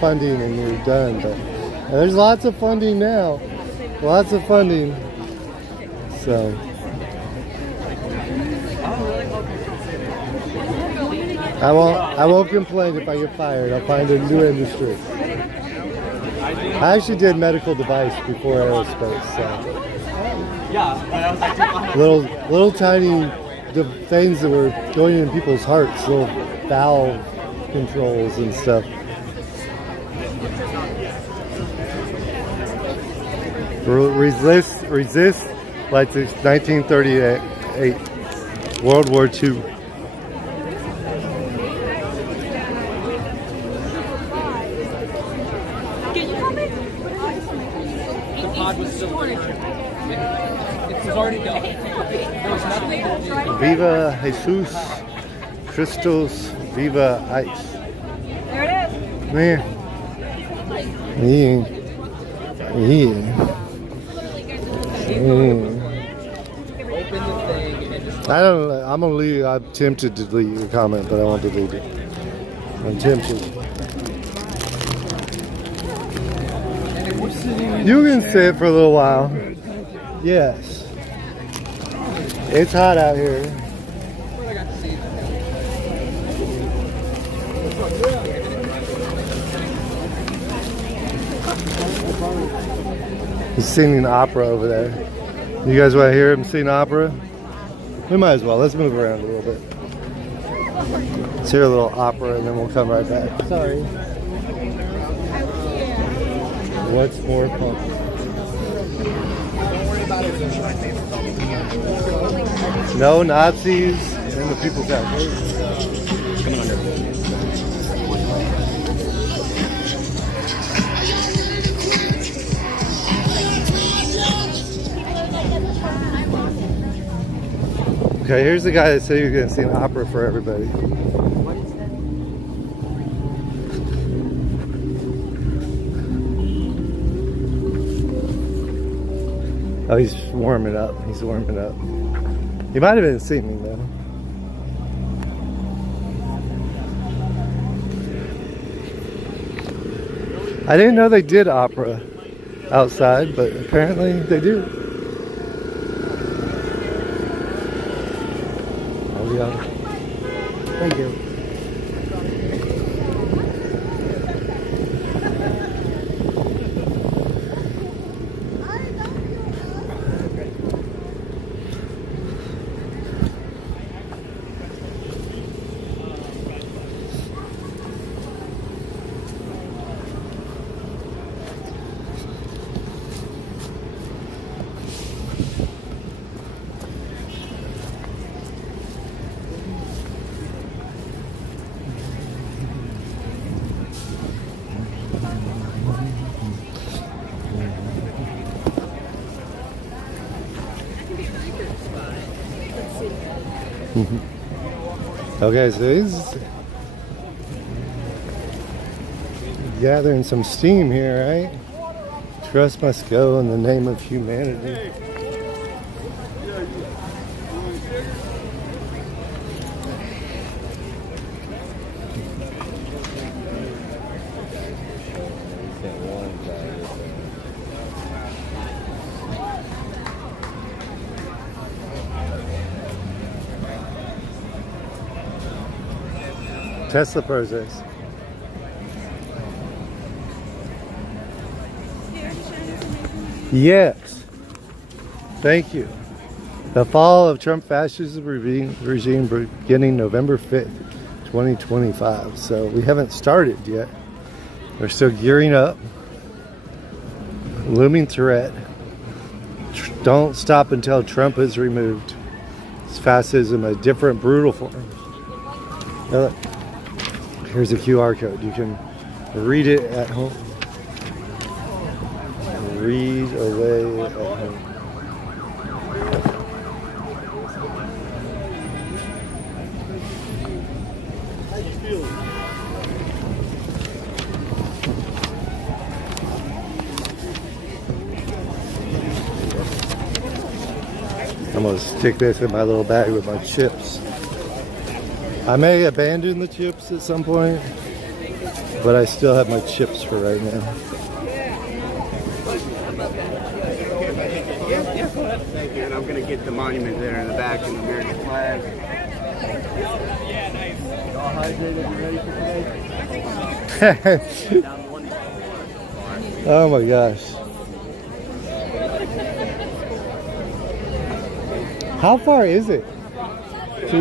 funding and you're done. But there's lots of funding now, lots of funding. So I won't complain if I get fired. I'll find a new industry. I actually did medical device before aerospace. So. Little tiny things that were going in people's hearts, little valve controls and stuff. Resist like it's 1938, World War II. Viva Jesus Christos, Viva Ice. There it is. Man. I don't know. I'm gonna leave. I'm tempted to delete your comment, but I won't delete it. I'm tempted. You can sit for a little while. Yes. It's hot out here. He's singing opera over there. You guys want to hear him sing opera? We might as well. Let's move around a little bit. Let's hear a little opera and then we'll come right back. Sorry. What's more punk? No Nazis in the People's House. Coming under. Okay, here's the guy that said he was going to sing opera for everybody. Oh, he's warming up. He's warming up. He might have been singing though. I didn't know they did opera outside, but apparently they do. Oh, yeah. Thank you. Okay, so he's gathering some steam here, right? Trust must go in the name of humanity. Tesla process. Yes. Thank you. The fall of Trump fascism regime beginning November 5th, 2025. So we haven't started yet. We're still gearing up. Looming threat. Don't stop until Trump is removed. It's fascism, a different brutal form. Now look. Here's a QR code. You can read it at home. Read away at home. I'm gonna stick this in my little bag with my chips. I may abandon the chips at some point, but I still have my chips for right now. Thank you, and I'm gonna get the monument there in the back and the American flag. All hydrated and ready for today? Oh my gosh. How far is it to,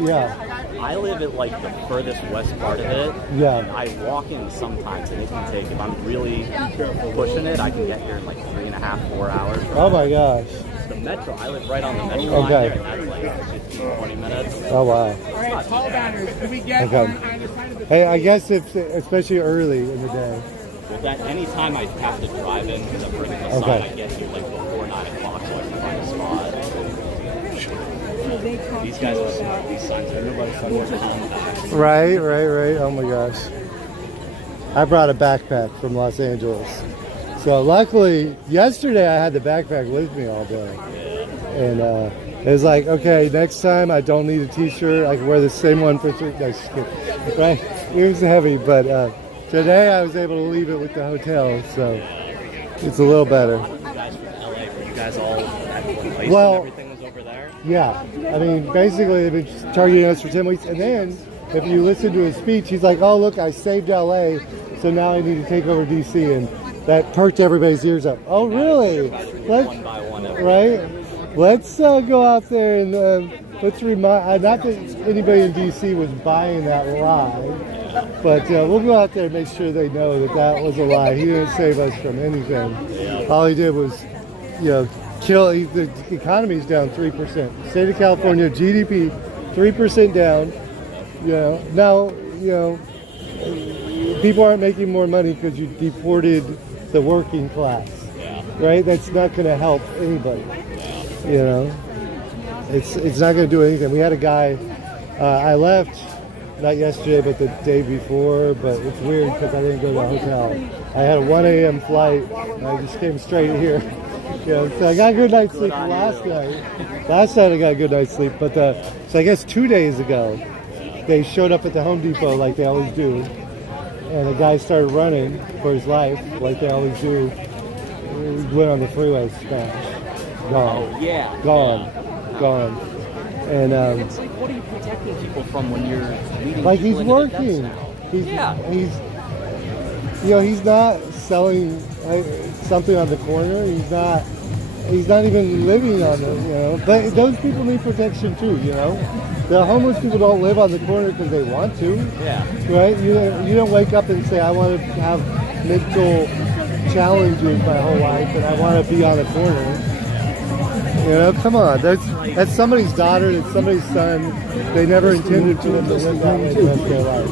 yeah. I live at like the furthest west part of it. Yeah. And I walk in sometimes, and it can take, if I'm really pushing it, I can get here in like 3.5, 4 hours. Oh my gosh. The metro, I live right on the metro line there, and that's like 15, 20 minutes. Oh wow. All right, tall banners. Do we get Okay. on either side of the Hey, I guess if, especially early in the day. Well, that anytime I have to drive in because I'm bringing the sign, I get here like before 9 o'clock so I can find a spot. These guys are smart. These signs are nobody. Right. Oh my gosh. I brought a backpack from Los Angeles. So luckily, yesterday I had the backpack with me all day. And it was like, okay, next time I don't need a t-shirt. I can wear the same one for 3 days. Right? It was heavy, but today I was able to leave it with the hotel. So it's a little better. You guys from LA, were you guys all at one place Well, and everything was over there? Yeah, I mean, basically they've been targeting us for 10 weeks, and then if you listen to his speech, he's like, oh, look, I saved LA, so now I need to take over DC, and that perked everybody's ears up. Oh, really? One by one. Right? Let's go out there and let's remind, not that anybody in DC was buying that lie, but we'll go out there and make sure they know that that was a lie. He didn't save us from anything. All he did was, kill, the economy's down 3%. State of California, GDP, 3% down. Now, people aren't making more money because you deported the working class, right? That's not going to help anybody. It's not going to do anything. We had a guy, I left, not yesterday, but the day before, but it's weird because I didn't go to the hotel. I had a 1 a.m. flight, and I just came straight here. So I got a good night's sleep last night. Last night I got a good night's sleep, but so I guess 2 days ago, they showed up at the Home Depot like they always do, and the guy started running for his life like they always do. He went on the freeway, smash. Gone. Oh, yeah. Gone. And it's like, what are you protecting people from when you're leading like people he's into working. He's not selling something on the corner. He's not even living on the, but those people need protection too, The homeless people don't live on the corner because they want to. Yeah. Right? You don't wake up and say, I want to have mental challenges my whole life and I want to be on the corner. Come on. That's somebody's daughter, that's somebody's son. They never intended for them to live that way the rest of their life,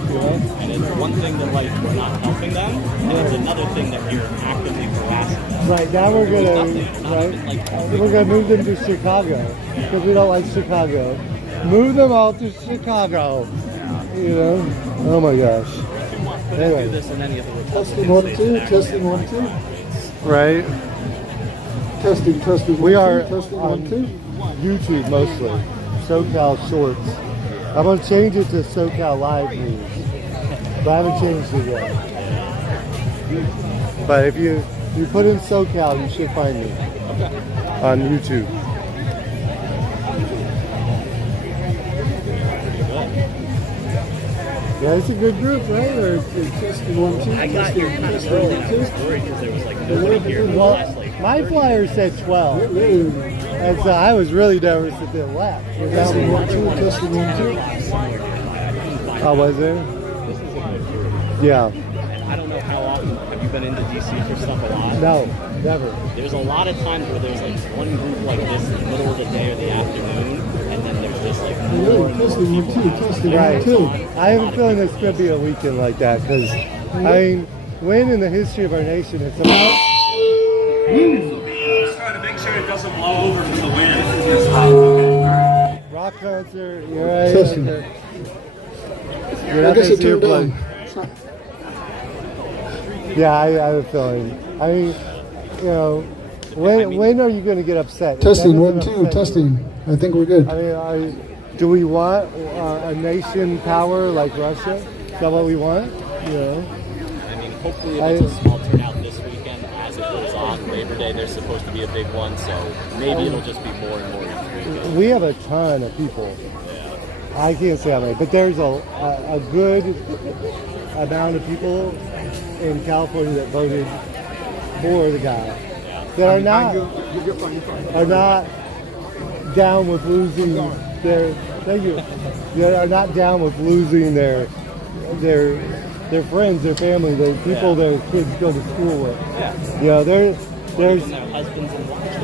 And it's one thing that we're not helping them, and it's another thing that you're actively harassing them. Right, now we're gonna move them to Chicago because we don't like Chicago. Move them all to Chicago. Oh my gosh. Anyway. Do this in any of the Testing 1 2. Testing 1 2. Right. Testing. We are testing on 1 2. YouTube mostly. SoCal Shorts. I'm gonna change it to SoCal Live News, but I haven't changed it yet. But if you put in SoCal, you should find me on YouTube. Yeah, it's a good group, right? Or it's just 1 2. I got here kind of early, and I was worried because there was nobody here. My flyer said 12, and so I was really nervous that they left. Testing 1 2. Testing 1 2. Oh, was there? Yeah. And I don't know how often have you been into DC for stuff a lot? No, never. There's a lot of times where there's one group like this in the middle of the day or the afternoon, and then there's just more and more people. Right. I have a feeling there's going to be a weekend like that because, when in the history of our nation it's about. Just trying to make sure it doesn't blow over in the wind. Rock concert, you're right. I guess it turned on. Yeah, I have a feeling. When are you going to get upset? Testing 1 2. Testing. I think we're good. Do we want a nation power like Russia? Is that what we want? You know? I mean, hopefully if it's a small turnout this weekend, as it goes on, Labor Day, there's supposed to be a big one, so maybe it'll just be more and more each weekend. We have a ton of people. I can't say how many, but there's a good amount of people in California that voted for the guy that are not down with losing their. Thank you. That are not down with losing their friends, their family, the people their kids go to school with. Yeah. You know, there's their husbands and wives.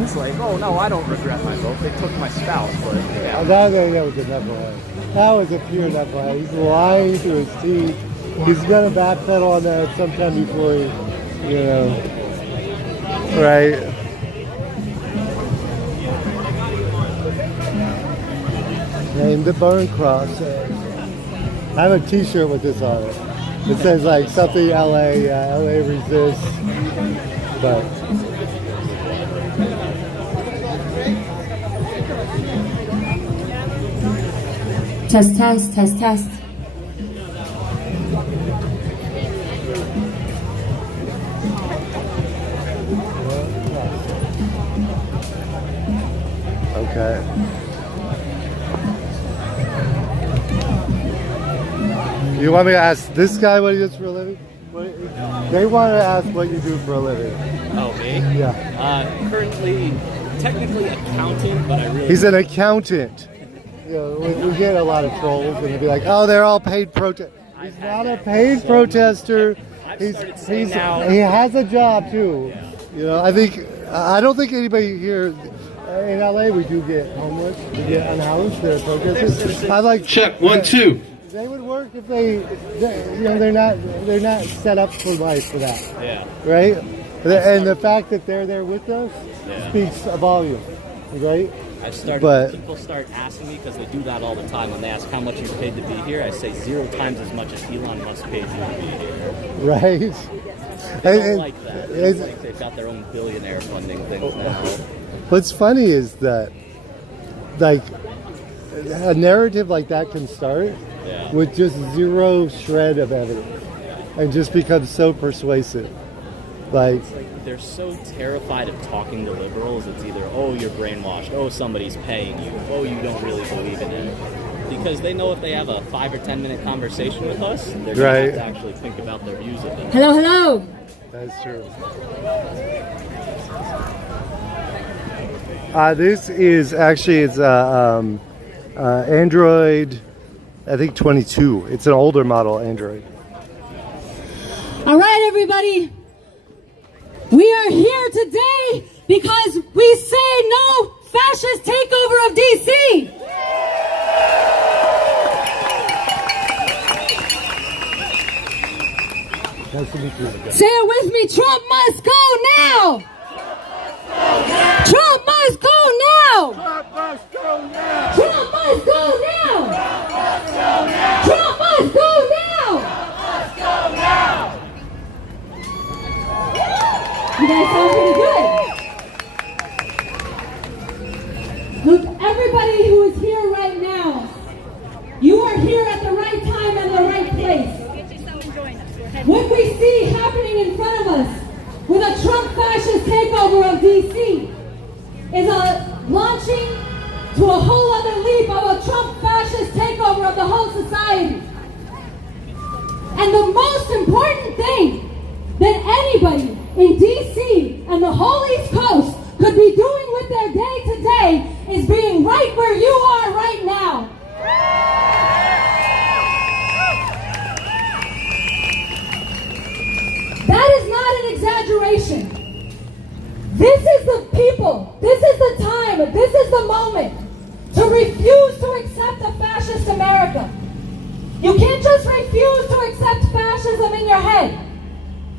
It's like, oh no, I don't regret my vote. They took my spouse, but yeah. That was a knucklehead. That was a pure knucklehead. He's lying through his teeth. He's gonna backpedal on that sometime before he, you know, right? Name the burn cross. I have a T-shirt with this on it. It says like something LA, LA resists, but. Test, test, test, test. Okay. You want me to ask this guy what he does for a living? They want to ask what you do for a living. Oh, me? Yeah. Currently, technically accountant, but I really... He's an accountant. You know, we get a lot of trolls, and they'll be like, "Oh, they're all paid protest." He's not a paid protester. He has a job too. Yeah. You know, I don't think anybody here in LA we do get homeless, we get unhoused. They're protesters. I like check 1 2. They would work if they you know, they're not set up for life for that. Yeah. Right. And the fact that they're there with us speaks a volume. Right. People start asking me, because they do that all the time, when they ask how much you paid to be here, I say 0 times as much as Elon Musk paid you to be here. Right. They don't like that. It's like they've got their own billionaire funding things now. What's funny is that, like, a narrative like that can start with just zero shred of evidence and just become so persuasive. Like, they're so terrified of talking to liberals. It's either, oh, you're brainwashed, oh, somebody's paying you, oh, you don't really believe in it. Because they know if they have a 5 or 10 minute conversation with us, they're going to have to actually think about their views of it. Hello, hello. That's true. This is actually, it's Android, I think 22. It's an older model Android. All right, everybody. We are here today because we say no fascist takeover of DC. Say it with me. Trump must go now. Trump must go now. Trump must go now. Trump must go now. Trump must go now. Trump must go now. You guys sound pretty good. Look, everybody who is here right now, you are here at the right time and the right place. What we see happening in front of us with a Trump fascist takeover of DC is a launching to a whole other leap of a Trump fascist takeover of the whole society. And the most important thing that anybody in DC and the whole East Coast could be doing with their day today is being right where you are right now. That is not an exaggeration. This is the people, this is the time, this is the moment to refuse to accept a fascist America. You can't just refuse to accept fascism in your head.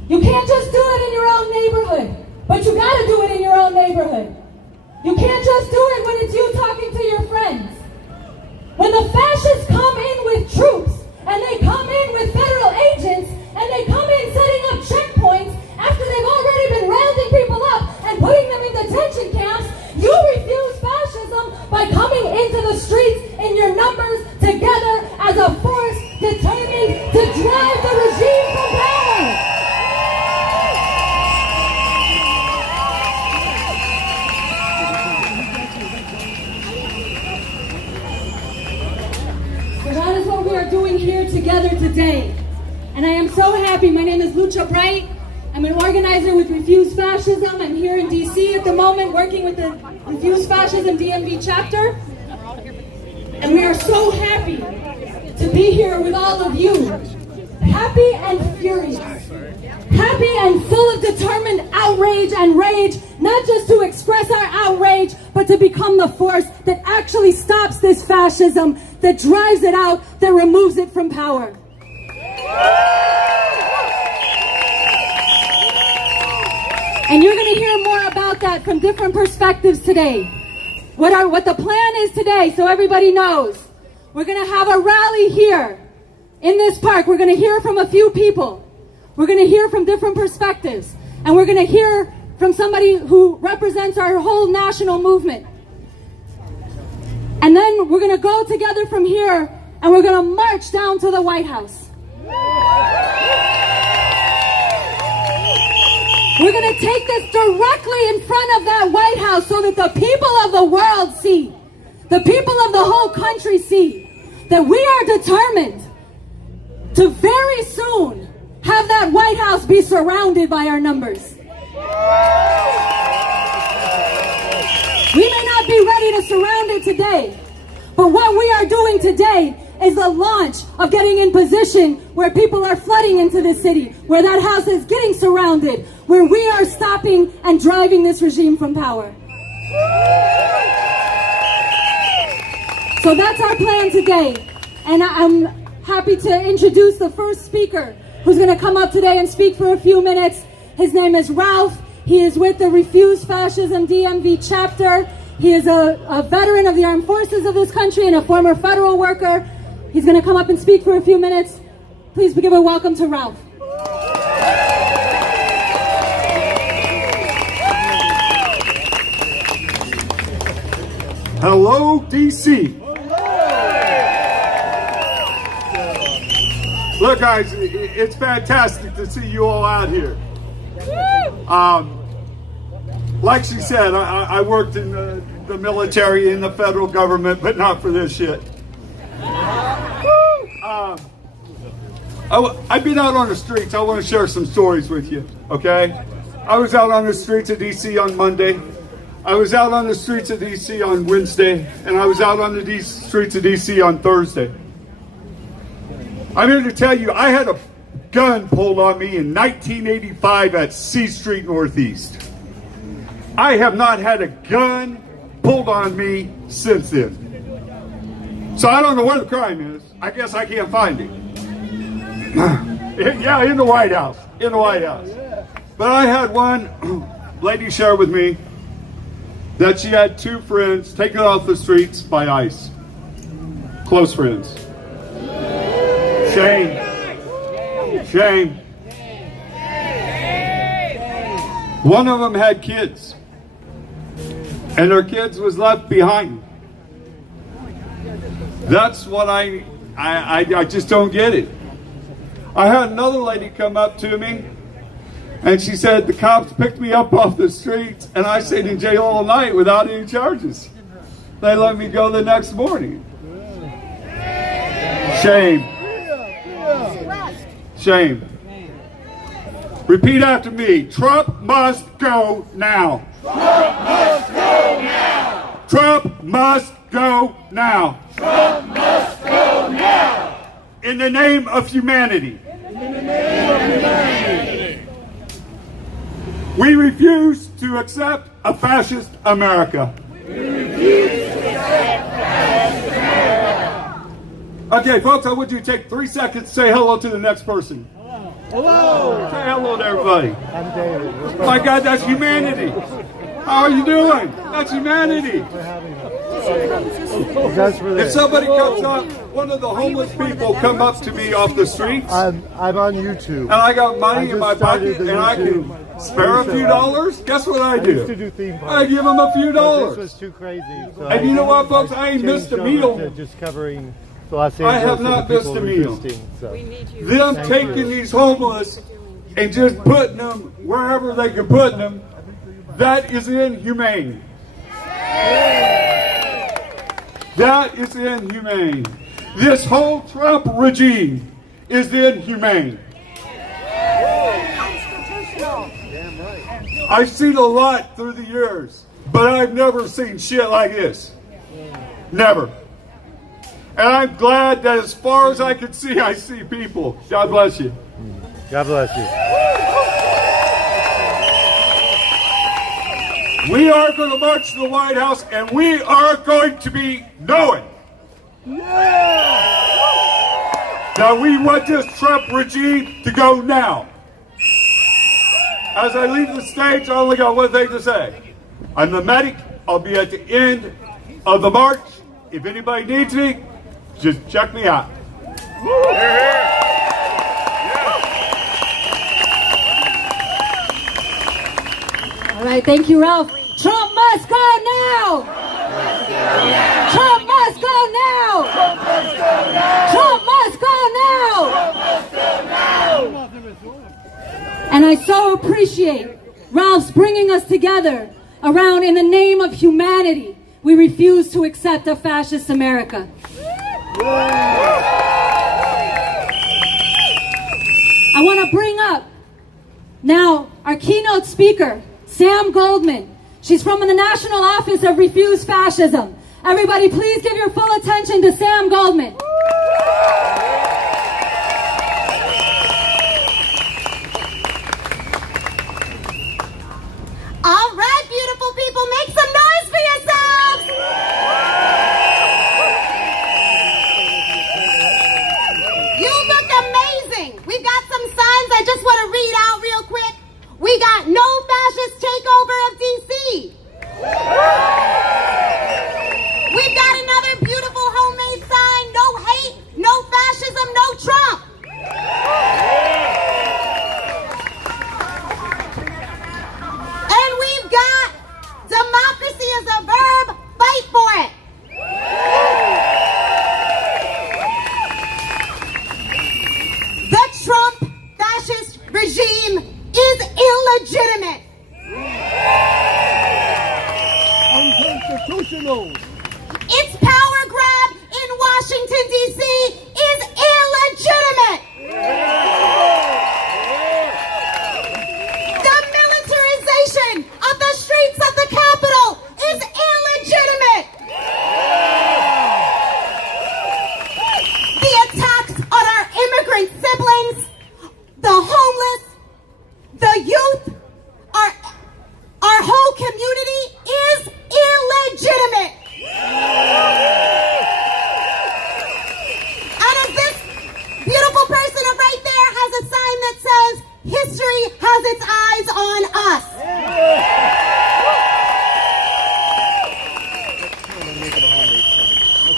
You can't just do it in your own neighborhood, but you gotta do it in your own neighborhood. You can't just do it when it's you talking to your friends. When the fascists come in with troops, and they come in with federal agents, and they come in setting up checkpoints after they've already been rounding people up and putting them in detention camps, you refuse fascism by coming into the So that is what we are doing here together today. And I am so happy. My name is Lucha Bright. I'm an organizer with Refuse Fascism. I'm here in DC at the moment working with the Refuse Fascism DMV chapter. And we are so happy to be here with all of you. Happy and furious. Happy and full of determined outrage and rage, not just to express our outrage, but to become the force that actually stops this fascism, that drives it out, that removes it from power. And you're going to hear more about that from different perspectives today. What the plan is today, so everybody knows. We're going to have a rally here in this park. We're going to hear from a few people. We're going to hear from different perspectives. And we're going to hear from somebody who represents our whole national movement. And then we're going to go together from here and we're going to march down to the White House. We're going to take this directly in front of that White House so that the people of the world see, the people of the whole country see, that we are determined to very soon have that White House be surrounded by our numbers. We may not be ready to surround it today, but what we are doing today is the launch of getting in position where people are flooding into the city, where that house is getting surrounded, where we are stopping and driving this regime from power. So that's our plan today. And I'm happy to introduce the first speaker who's going to come up today and speak for a few minutes. His name is Ralph. He is with the Refuse Fascism DMV chapter. He is a veteran of the armed forces of this country and a former federal worker. He's going to come up and speak for a few minutes. Please give a welcome to Ralph. Hello, DC. Look, guys, it's fantastic to see you all out here. Like she said, I worked in the military, in the federal government, but not for this shit. I've been out on the streets. I want to share some stories with you, okay? I was out on the streets of DC on Monday. I was out on the streets of DC on Wednesday, and I was out on the streets of DC on Thursday. I'm here to tell you, I had a gun pulled on me in 1985 at C Street Northeast. I have not had a gun pulled on me since then. So I don't know where the crime is. I guess I can't find it. Yeah, in the White House. In the White House. But I had one lady share with me that she had two friends taken off the streets by ICE. Close friends. Shame. Shame. One of them had kids. And their kids was left behind. That's what I just don't get it. I had another lady come up to me and she said the cops picked me up off the streets and I stayed in jail all night without any charges. They let me go the next morning. Shame. Shame. Repeat after me. Trump must go now. Trump must go now. Trump must go now. Trump must go now. In the name of humanity. In the name of humanity. We refuse to accept a fascist America. We refuse to accept fascist America. Okay, folks, I want you to take 3 seconds to say hello to the next person. Hello. Say hello to everybody. I'm David. My God, that's humanity. How are you doing? That's humanity. Just for If somebody comes up, one of the homeless people come up to me off the streets. I'm on YouTube. And I got money in my pocket and I can spare a few dollars. Guess what I I used to do? do theme parks. I give them a few But dollars. this was too crazy. So And you know what, folks? I ain't missed a changed meal. over to just covering the Los Angeles. I have and not the missed people a meal. resisting, so. Them Thank taking you. these homeless and just putting them wherever they can put them, that is inhumane. That That is inhumane. This whole Trump regime is inhumane. I've seen a lot through the years, but I've never seen shit like this. Never. And I'm glad that as far as I can see, I see people. God bless you. God bless you. We are going to march to the White House, and we are going to be knowing that we want this Trump regime to go now. As I leave the stage, I only got one thing to say. I'm the medic. I'll be at the end of the march. If anybody needs me, just check me out. All right, thank you, Ralph. Trump must go now! Trump must go now! Trump must go now! And I so appreciate Ralph's bringing us together around in the name of humanity. We refuse to accept a fascist America. I want to bring up now our keynote speaker, Sam Goldman. She's from the National Office of Refuse Fascism. Everybody, please give your full attention to Sam Goldman. All right, beautiful people, make some noise for yourselves. You look amazing. We've got some signs I just want to read out real quick. We got no fascist takeover of DC. We've got another beautiful homemade sign, no hate, no fascism, no Trump. And we've got democracy is a verb, fight for it. The Trump fascist regime is illegitimate. Unconstitutional. Its power grab in Washington, D.C. is illegitimate. The militarization of the streets of the Capitol is illegitimate. The attacks on our immigrant siblings, the homeless, the youth, our whole community is illegitimate. And if this beautiful person right there has a sign that says, history has its eyes on us.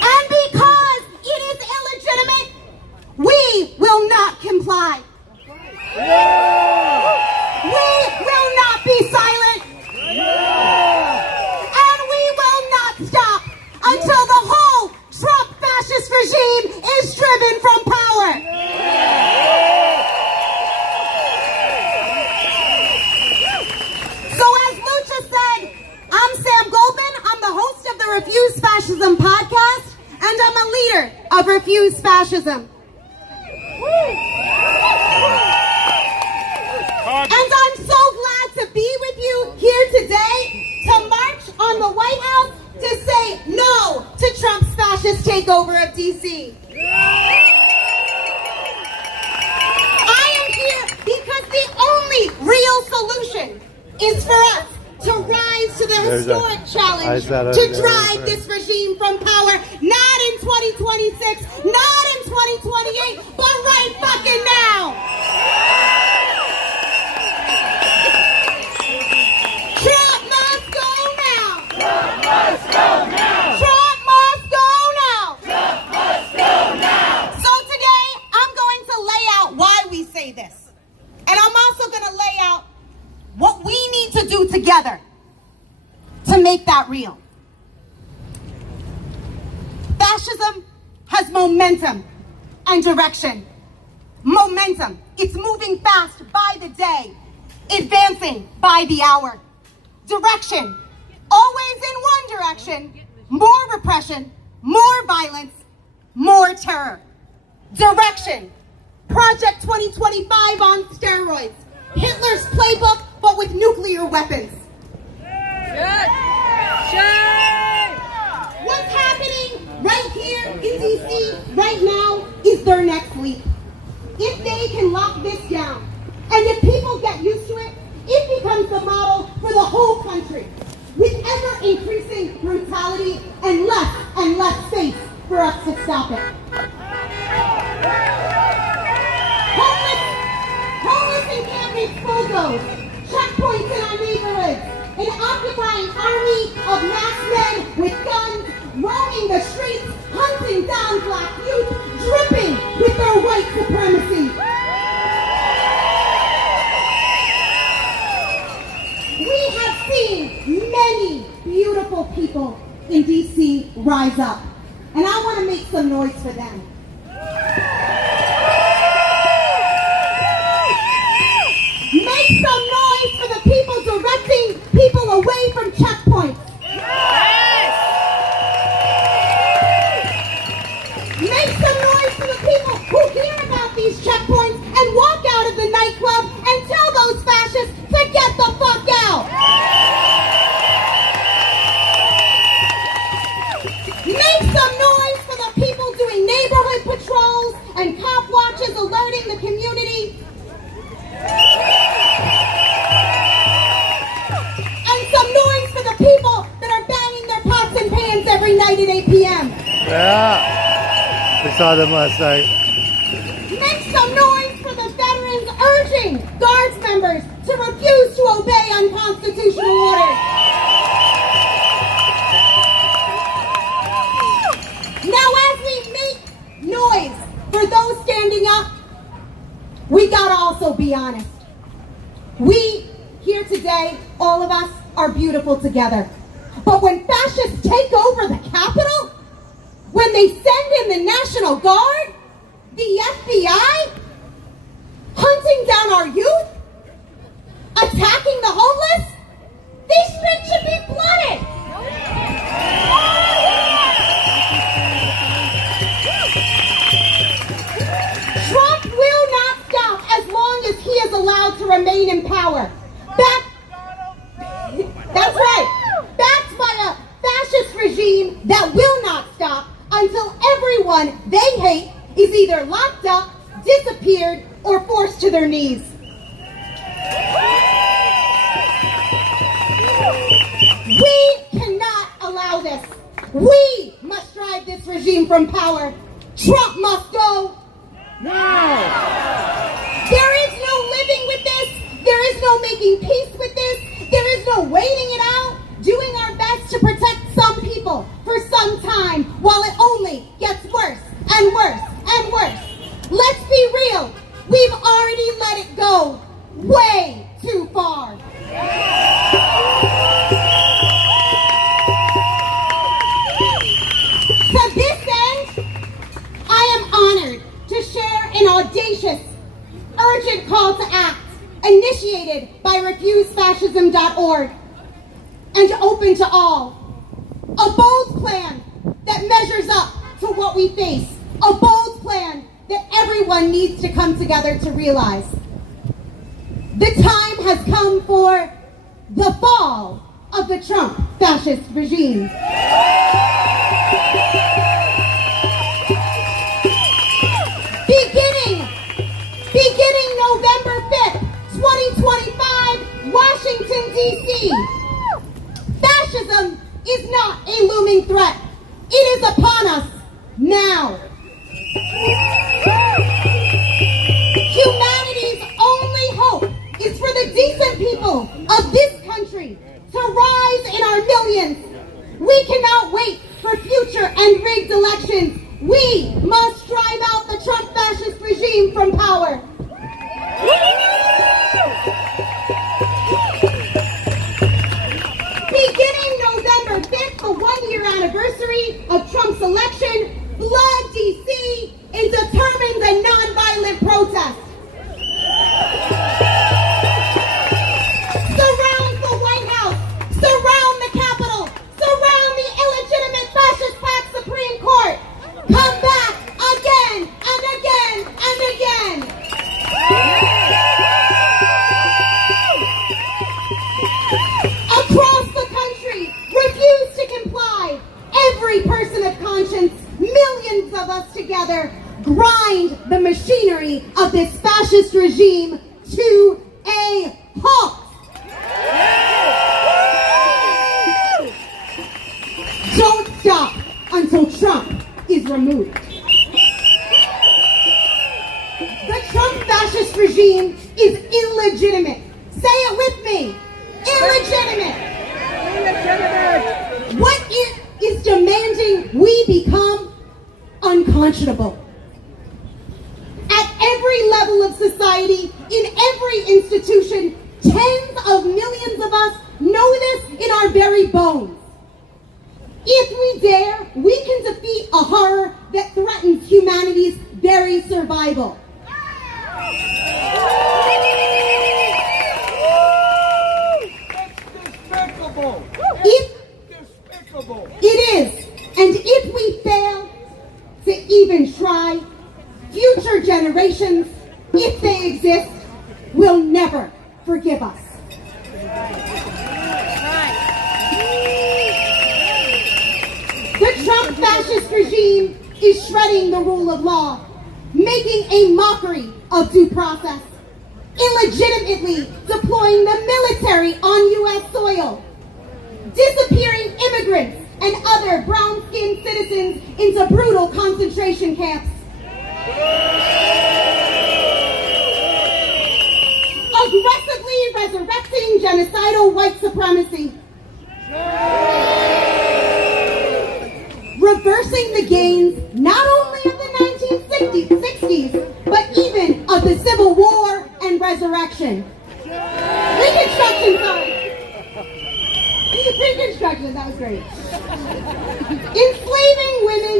And because it is illegitimate, we will not comply. We will not be silent. And we will not stop until the whole Trump fascist regime is driven from power. So as Lucha said, I'm Sam Goldman. I'm the host of the Refuse Fascism podcast, and I'm a leader of Refuse Fascism. And I'm so glad to be with you here today to march on the White House to say no to Trump's fascist takeover of D.C. I am here because the only real solution is for us to rise to the historic challenge to drive this regime from power, not in 2026, not in 2028, but right fucking now. Trump must go now. Trump must go now. Trump must go now. Trump must go now. So today, I'm going to lay out why we say this. And I'm also going to lay out what we need to do together to make that real. Fascism has momentum and direction. Momentum. It's moving fast by the day, advancing by the hour. Direction. Always in one direction, more repression, more violence, more terror. Direction, Project 2025 on steroids. Hitler's playbook, but with nuclear weapons. What's happening right here in DC right now is their next leap. If they can lock this down, and if people get used to it, it becomes the model for the whole country, with ever-increasing brutality and less space for us to stop it. Homeless encampments bulldozed, checkpoints in our neighborhoods, an occupying army of masked men with guns roaming the streets, hunting down black youth, dripping with their white supremacy. We have seen many beautiful people in DC rise up, and I want to make some noise for them. Make some noise for the people directing people away from checkpoints. Make some noise for the people who hear about these checkpoints and walk out of the nightclub and tell those fascists to get the fuck out. Make some noise for the people doing neighborhood patrols and cop watches alerting the community. And some noise for the people that are banging their pots and pans every night at 8 p.m. Yeah, we saw them last night. Make some noise for the veterans urging Guards members to refuse to obey unconstitutional orders. Now, as we make noise for those standing up, we gotta also be honest. We here today, all of us, are beautiful together. But when fascists take over the Capitol, when they send in the National Guard, the FBI, hunting down our youth, attacking the homeless, these streets should be flooded. Trump will not stop as long as he is allowed to remain in power. That's right. Backed by a fascist regime that will not stop until everyone they hate is either locked up, disappeared, or forced to their knees. We cannot allow this. We must drive this regime from power. Trump must go now. There is no living with this. There is no making peace with this. There is no waiting it out, doing our best to protect some people for some time while it only gets worse and worse and worse. Let's be real. We've already let it go way too far. To this end, I am honored to share an audacious, urgent call to act initiated by refusefascism.org and open to all. A bold plan that measures up to what we face. A bold plan that everyone needs to come together to realize. The time has come for the fall of the Trump fascist regime. Beginning November 5th, 2025, Washington, D.C. Fascism is not a looming threat. It is upon us now. Humanity's only hope is for the decent people of this country to rise in our millions. We cannot wait for future and rigged elections. We must drive out the Trump fascist regime from power. Beginning November 5th, the one-year anniversary of Trump's election, flood D.C. in determined and non-violent protest. Surround the White House, surround the Capitol, surround the illegitimate fascist-backed Supreme together grind the machinery of this fascist regime to a halt. Don't stop until Trump is removed. The Trump fascist regime is illegitimate. Say it with me. Illegitimate. What it is demanding we become unconscionable. At every level of society, in every institution, tens of millions of us know this in our very bones. If we dare, we can defeat a horror that threatens humanity's very survival. It is, and if we fail to even try, future generations, if they exist, will never forgive us. The Trump fascist regime is shredding the rule of law, making a mockery of due process, illegitimately deploying the military on U.S. soil, disappearing immigrants and other brown-skinned citizens into brutal concentration camps, aggressively resurrecting genocidal white supremacy, reversing the gains not only of the 1960s, but even of the Civil War and resurrection. Reconstruction, sorry. Reconstruction, that was great. Enslaving women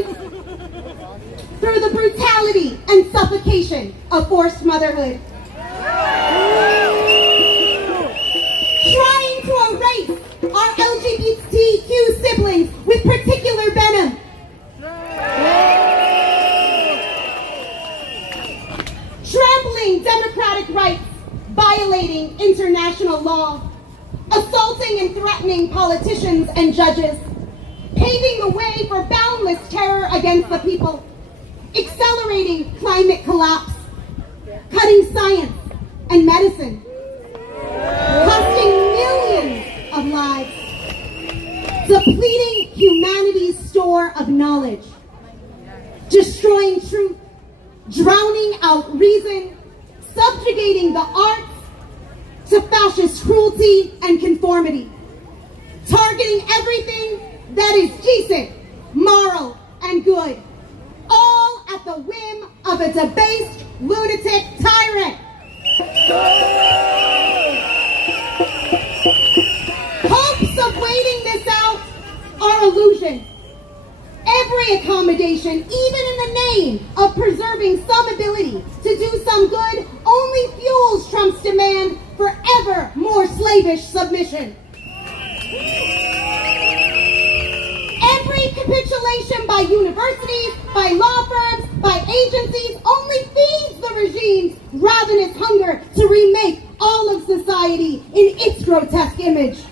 through the brutality and suffocation of forced motherhood. Trying to erase our LGBTQ siblings with particular venom. Trampling democratic rights, violating international law, assaulting and threatening politicians and judges, paving the way for boundless terror against the people, accelerating climate collapse, cutting science and medicine, costing millions of lives, depleting humanity's store of knowledge, destroying truth, drowning out reason, subjugating the arts to fascist cruelty and conformity, targeting everything that is decent, moral, and good, all at the whim of a debased, lunatic tyrant. Hopes of waiting this out are illusion. Every accommodation, even in the name of preserving some ability to do some good, only fuels Trump's demand for ever more slavish submission. Every capitulation by universities, by law firms, by agencies only feeds the regime's ravenous hunger to remake all of society in its grotesque image.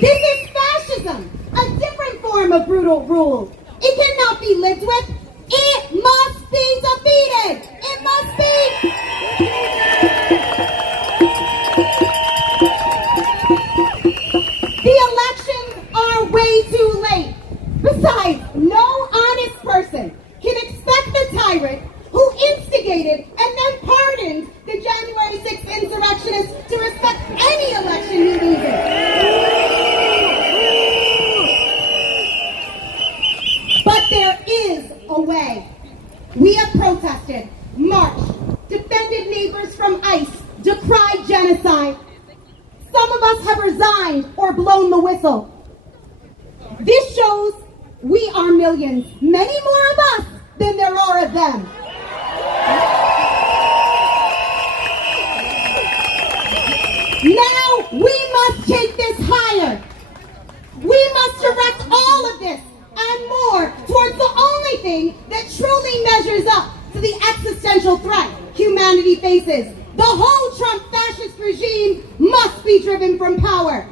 This is fascism, a different form of brutal rule. It cannot be lived with. It must be defeated. It must be. The elections are way too late. Besides, no honest person can expect the tyrant who instigated and then pardoned the January 6th insurrectionists to respect any election he loses. But there is a way. We have protested, marched, defended neighbors from ICE, decried genocide. Some of us have resigned or blown the whistle. This shows we are millions, many more of us than there are of them. Now we must take this higher. We must direct all of this and more towards the only thing that truly measures up to the existential threat humanity faces. The whole Trump fascist regime must be driven from power.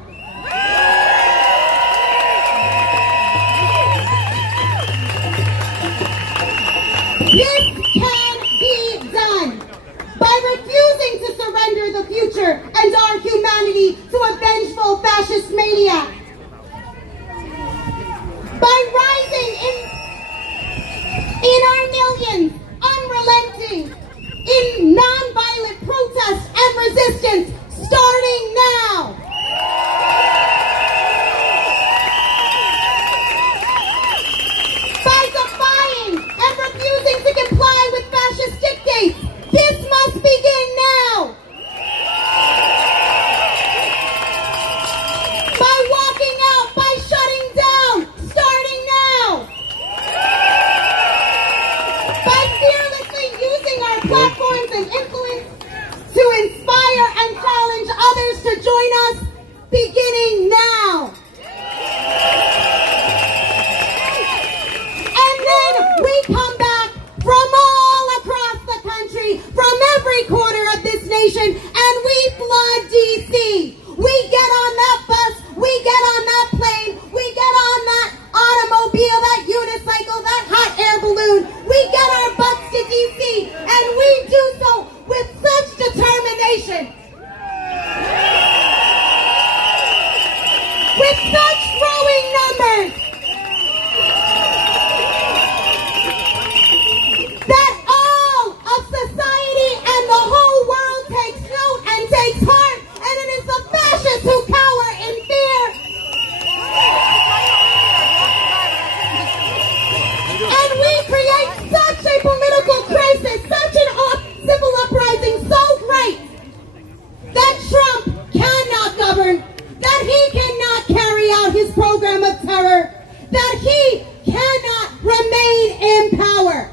maniac. By rising in our millions, unrelenting, in nonviolent protest and resistance, starting now. By defying and refusing to comply with fascist dictates, this must begin now. By walking out, by shutting down, starting now. By fearlessly using our platforms and influence to inspire and challenge others to join us, beginning now. And then we come back from all across the country, from every corner of this nation, and we flood DC. We get on that bus, we get on that plane, we get on that automobile, that unicycle, that hot air balloon. We get our butts to DC, and we do so with such determination. With such growing numbers that all of society and the whole world takes note and takes heart, and it is the fascists who cower in fear. And we create such a political crisis, such an civil uprising so great that Trump cannot govern, that he cannot carry out his program of terror, that he cannot remain in power.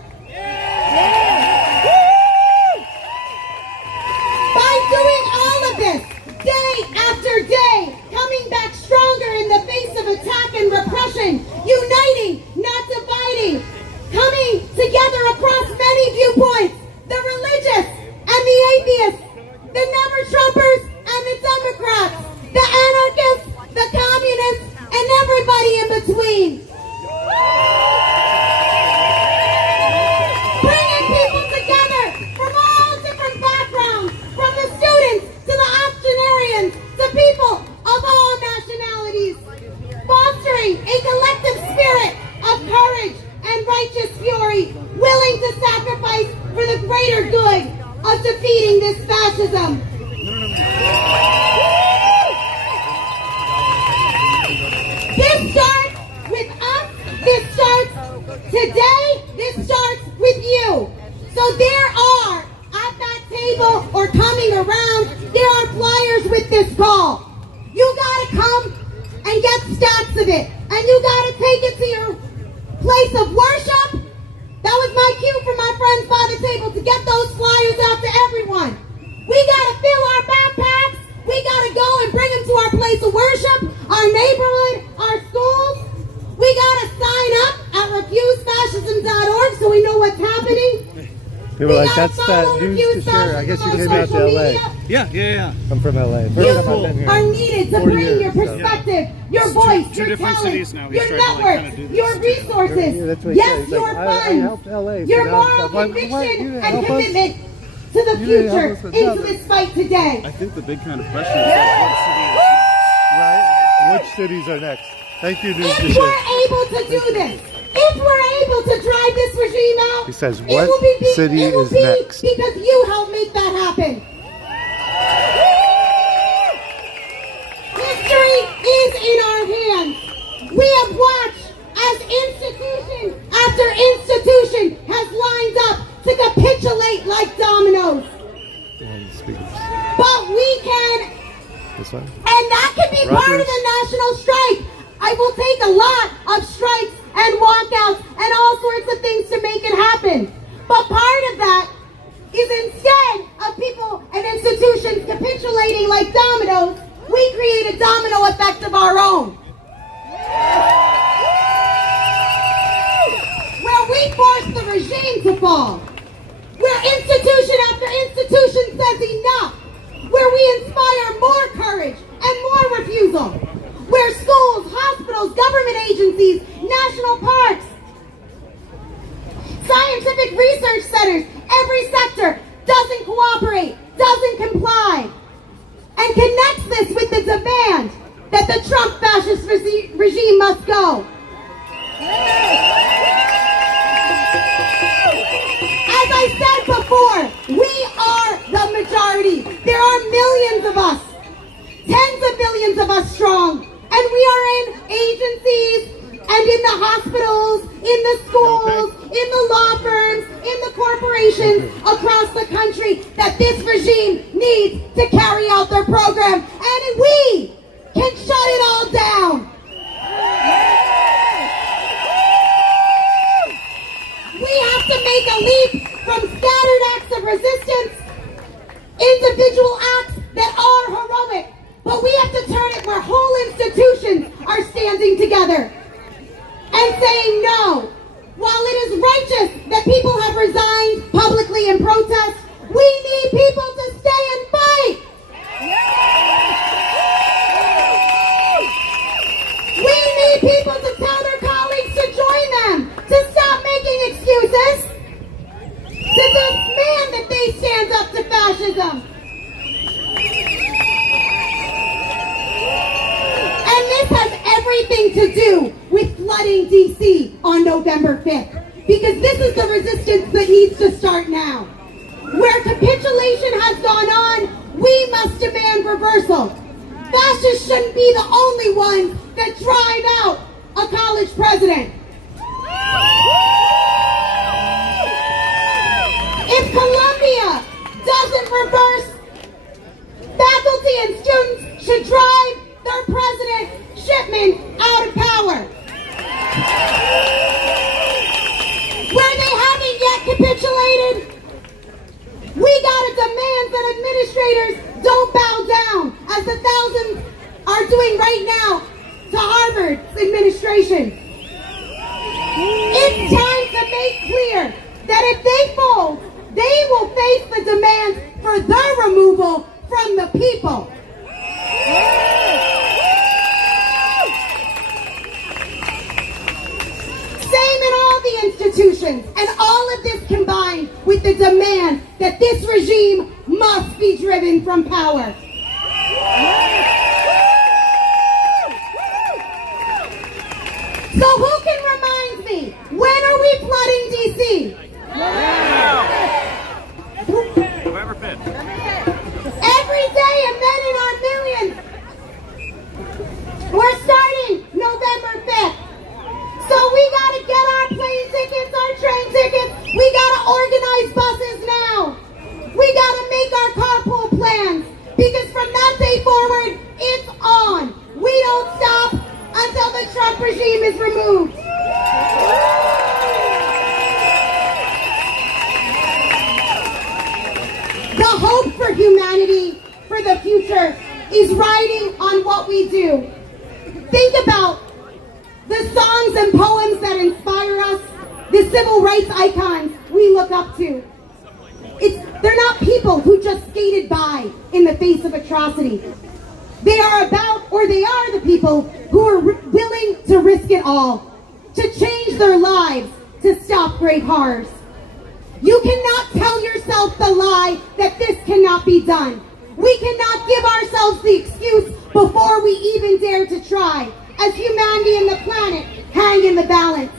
By doing all of this, day after day, coming back stronger in the face of attack and repression, uniting, not dividing, coming together across many viewpoints, the religious and the atheists, the never-Trumpers and the Democrats, the anarchists, the communists, and everybody in between. Bringing people together from all different backgrounds, from the students to the octogenarians to people of all nationalities, fostering a collective spirit of courage and righteous fury, willing to sacrifice for the greater good of defeating this fascism. This starts with us, this starts today, this starts with you. So there are, at that table or coming around, there are flyers with this call. You gotta come and get stacks of it. And you gotta take it to your place of worship. That was my cue for my friends by the table to get those flyers out to everyone. We gotta fill our backpacks. We gotta go and bring them to our place of worship, our neighborhood, our schools. We gotta sign up at refusefascism.org so we know what's happening. People are like, that's that news to share. I guess you came out to LA. Yeah. I'm from LA. You are needed to bring your perspective, your voice, your talent, your network, your resources, yes, your funds, your moral conviction and commitment to the future into this fight today. I think the big kind of question is Which cities are next? Thank you, News If to Share. we're able to do this, if we're able to drive this regime out, He says, it what will be, city it will is be next? because you helped make that happen. History is in our hands. We have watched as institution after institution has lined up to capitulate like dominoes. But we can, This one? and that can be part of the national strike. I will take a lot of strikes and walkouts and all sorts of things to make it happen. But part of that is instead of people and institutions capitulating like dominoes, we create a domino effect of our own. Where we force the regime to fall. Where institution after institution says enough. Where we inspire more courage and more refusal. Where schools, hospitals, government agencies, national parks, scientific research centers, every sector doesn't cooperate, doesn't comply, and connects this with the demand that the Trump fascist regime must go. As I said before, we are the majority. There are millions of us, tens of millions of us strong, and we are in agencies and in the hospitals, in the schools, in the law firms, in the corporations across the country that this regime needs to carry out their program. And we can shut it all down. We have to make a leap from scattered acts of resistance, individual acts that are heroic, but we have to turn it where whole institutions are standing together and saying no. While it is righteous that people have resigned publicly in protest, we need people to stay and fight. We need people to tell their colleagues to join them, to stop making excuses, to demand that they stand up to fascism. And this has everything to do with flooding DC on November 5th. Because this is the resistance that needs to start now. Where capitulation has gone on, we must demand reversal. Fascists shouldn't be the only ones that drive out a college president. If Columbia doesn't reverse, faculty and students should drive their president, Shipman, out of power. Where they haven't yet capitulated, we gotta demand that administrators don't bow down, as the thousands are doing right now to Harvard's administration. It's time to make clear that if they fold, they will face the demand for their removal from the people. Same in all the institutions, and all of this combined with the demand that this regime must be driven from power. So who can remind me, when are we flooding DC? November 5th. Every day, and then in our millions. We're starting November 5th. So we gotta get our plane tickets, our train tickets. We gotta organize buses now. We gotta make our carpool plans. Because from that day forward, it's on. We don't stop until the Trump regime is removed. The hope for humanity, for the future, is riding on what we do. Think about the songs and poems that inspire us, the civil rights icons we look up to. They're not people who just skated by in the face of atrocity. They are the people who are willing to risk it all, to change their lives, to stop great horrors. You cannot tell yourself the lie that this cannot be done. We cannot give ourselves the excuse before we even dare to try, as humanity and the planet hang in the balance.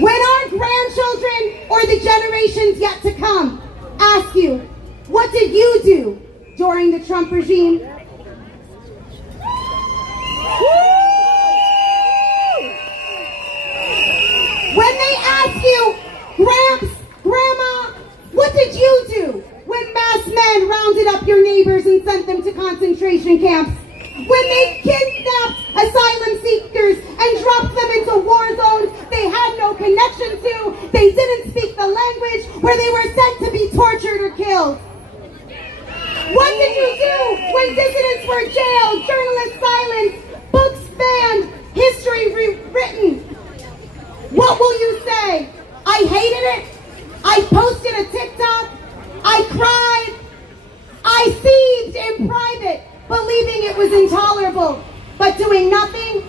When our grandchildren or the generations yet to come ask you, what did you do during the Trump regime? When they ask you, Gramps, Grandma, what did you do when masked men rounded up your neighbors and sent them to concentration camps? When they kidnapped asylum seekers and dropped them into war zones they had no connection to, they didn't speak the language, where they were sent to be tortured or killed? What did you do when dissidents were jailed, journalists silenced, books banned, history rewritten? What will you say? I hated it. I posted a TikTok. I cried. I seethed in private, believing it was intolerable. But doing nothing?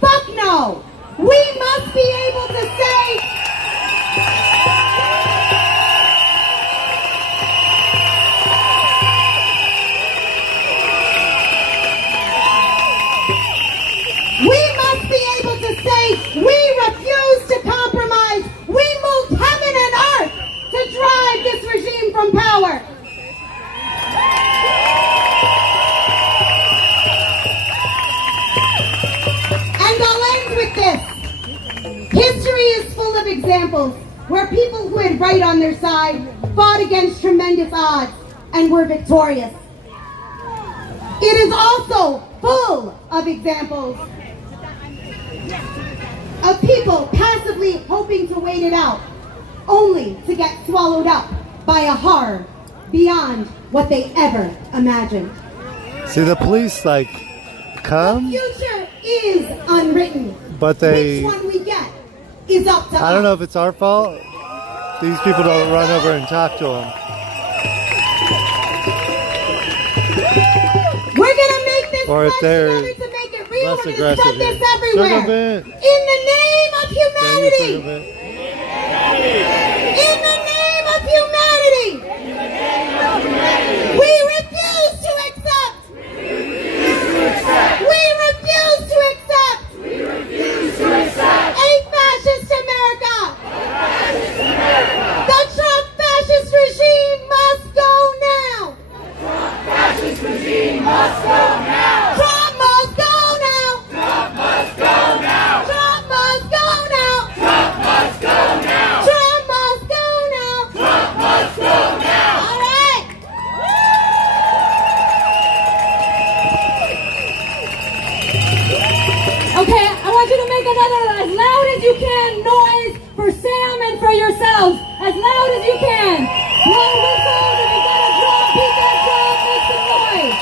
Fuck no. We must be able to say, of examples where people who had right on their side fought against tremendous odds and were victorious. It is also full of examples of people passively hoping to wait it out, only to get swallowed up by a horror beyond what they ever imagined. See, the police, like, come, The future is unwritten. but they, Which one we get is up to us. I don't know if it's our fault. These people don't run over and talk to them. We're gonna make this Or if they're together to make it real. less We're gonna aggressive spread this here. everywhere. Circumvent. In the name of humanity. Circumvent. In the name of humanity. We refuse to accept. We refuse to accept. A fascist America. The Trump fascist regime must go now. Fascist regime must go now. Trump must go now. Trump must go now. Trump must go now. Trump must go now. Trump must go now. Trump must go now. All right. Okay, I want you to make another as loud as you can noise for Sam and for yourselves. As loud as you can. Blow whistles. If you got a drum, beat that drum, make some noise.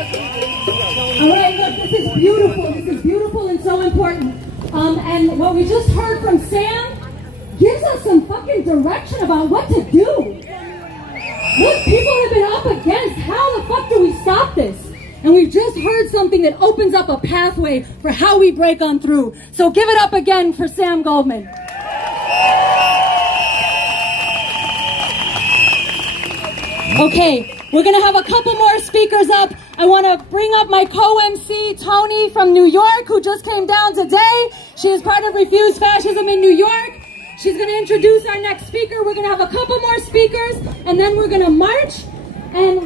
All right, look, this is beautiful. This is beautiful and so important. And what we just heard from Sam gives us some fucking direction about what to do. What people have been up against. How the fuck do we stop this? And we've just heard something that opens up a pathway for how we break on through. So give it up again for Sam Goldman. Okay, we're going to have a couple more speakers up. I want to bring up my co-MC, Tony from New York, who just came down today. She is part of Refuse Fascism in New York. She's going to introduce our next speaker. We're going to have a couple more speakers, and then we're going to march. And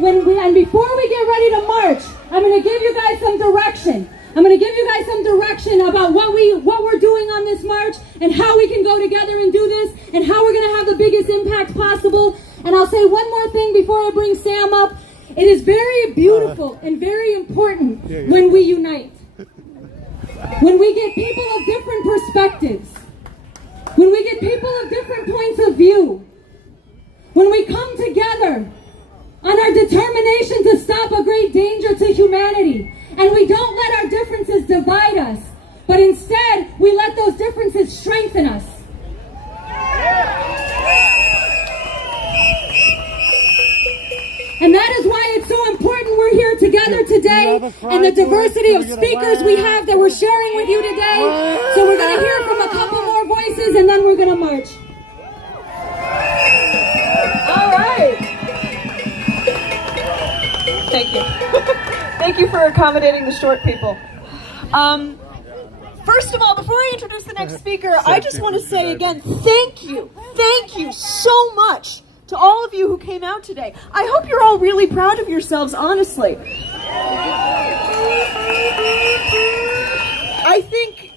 before we get ready to march, I'm going to give you guys some direction. I'm going to give you guys some direction about what we're doing on this march and how we can go together and do this and how we're going to have the biggest impact possible. And I'll say one more thing before I bring Sam up. It is very beautiful and very important when we unite. When we get people of different perspectives. When we get people of different points of view. When we come together on our determination to stop a great danger to humanity. And we don't let our differences divide us, but instead we let those differences strengthen us. And that is why it's so important we're here together today, and the diversity of speakers we have that we're sharing with you today. So we're going to hear from a couple more voices, and then we're going to march. All right. Thank you. Thank you for accommodating the short people. First of all, before I introduce the next speaker, I just want to say again, thank you so much to all of you who came out today. I hope you're all really proud of yourselves, honestly. I think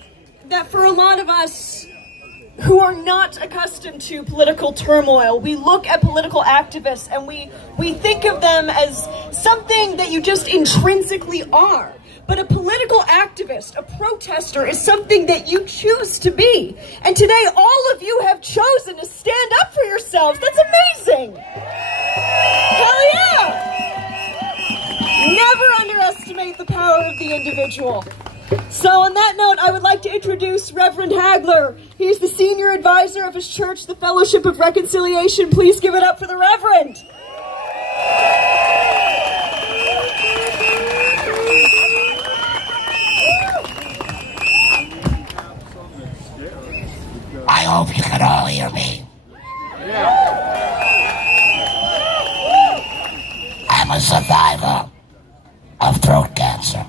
that for a lot of us who are not accustomed to political turmoil, we look at political activists and we think of them as something that you just intrinsically are. But a political activist, a protester, is something that you choose to be. And today, all of you have chosen to stand up for yourselves. That's amazing. Hell yeah. Never underestimate the power of the individual. So on that note, I would like to introduce Reverend Hagler. He's the senior advisor of his church, the Fellowship of Reconciliation. Please give it up for the Reverend. I hope you can all hear me. I'm a survivor of throat cancer.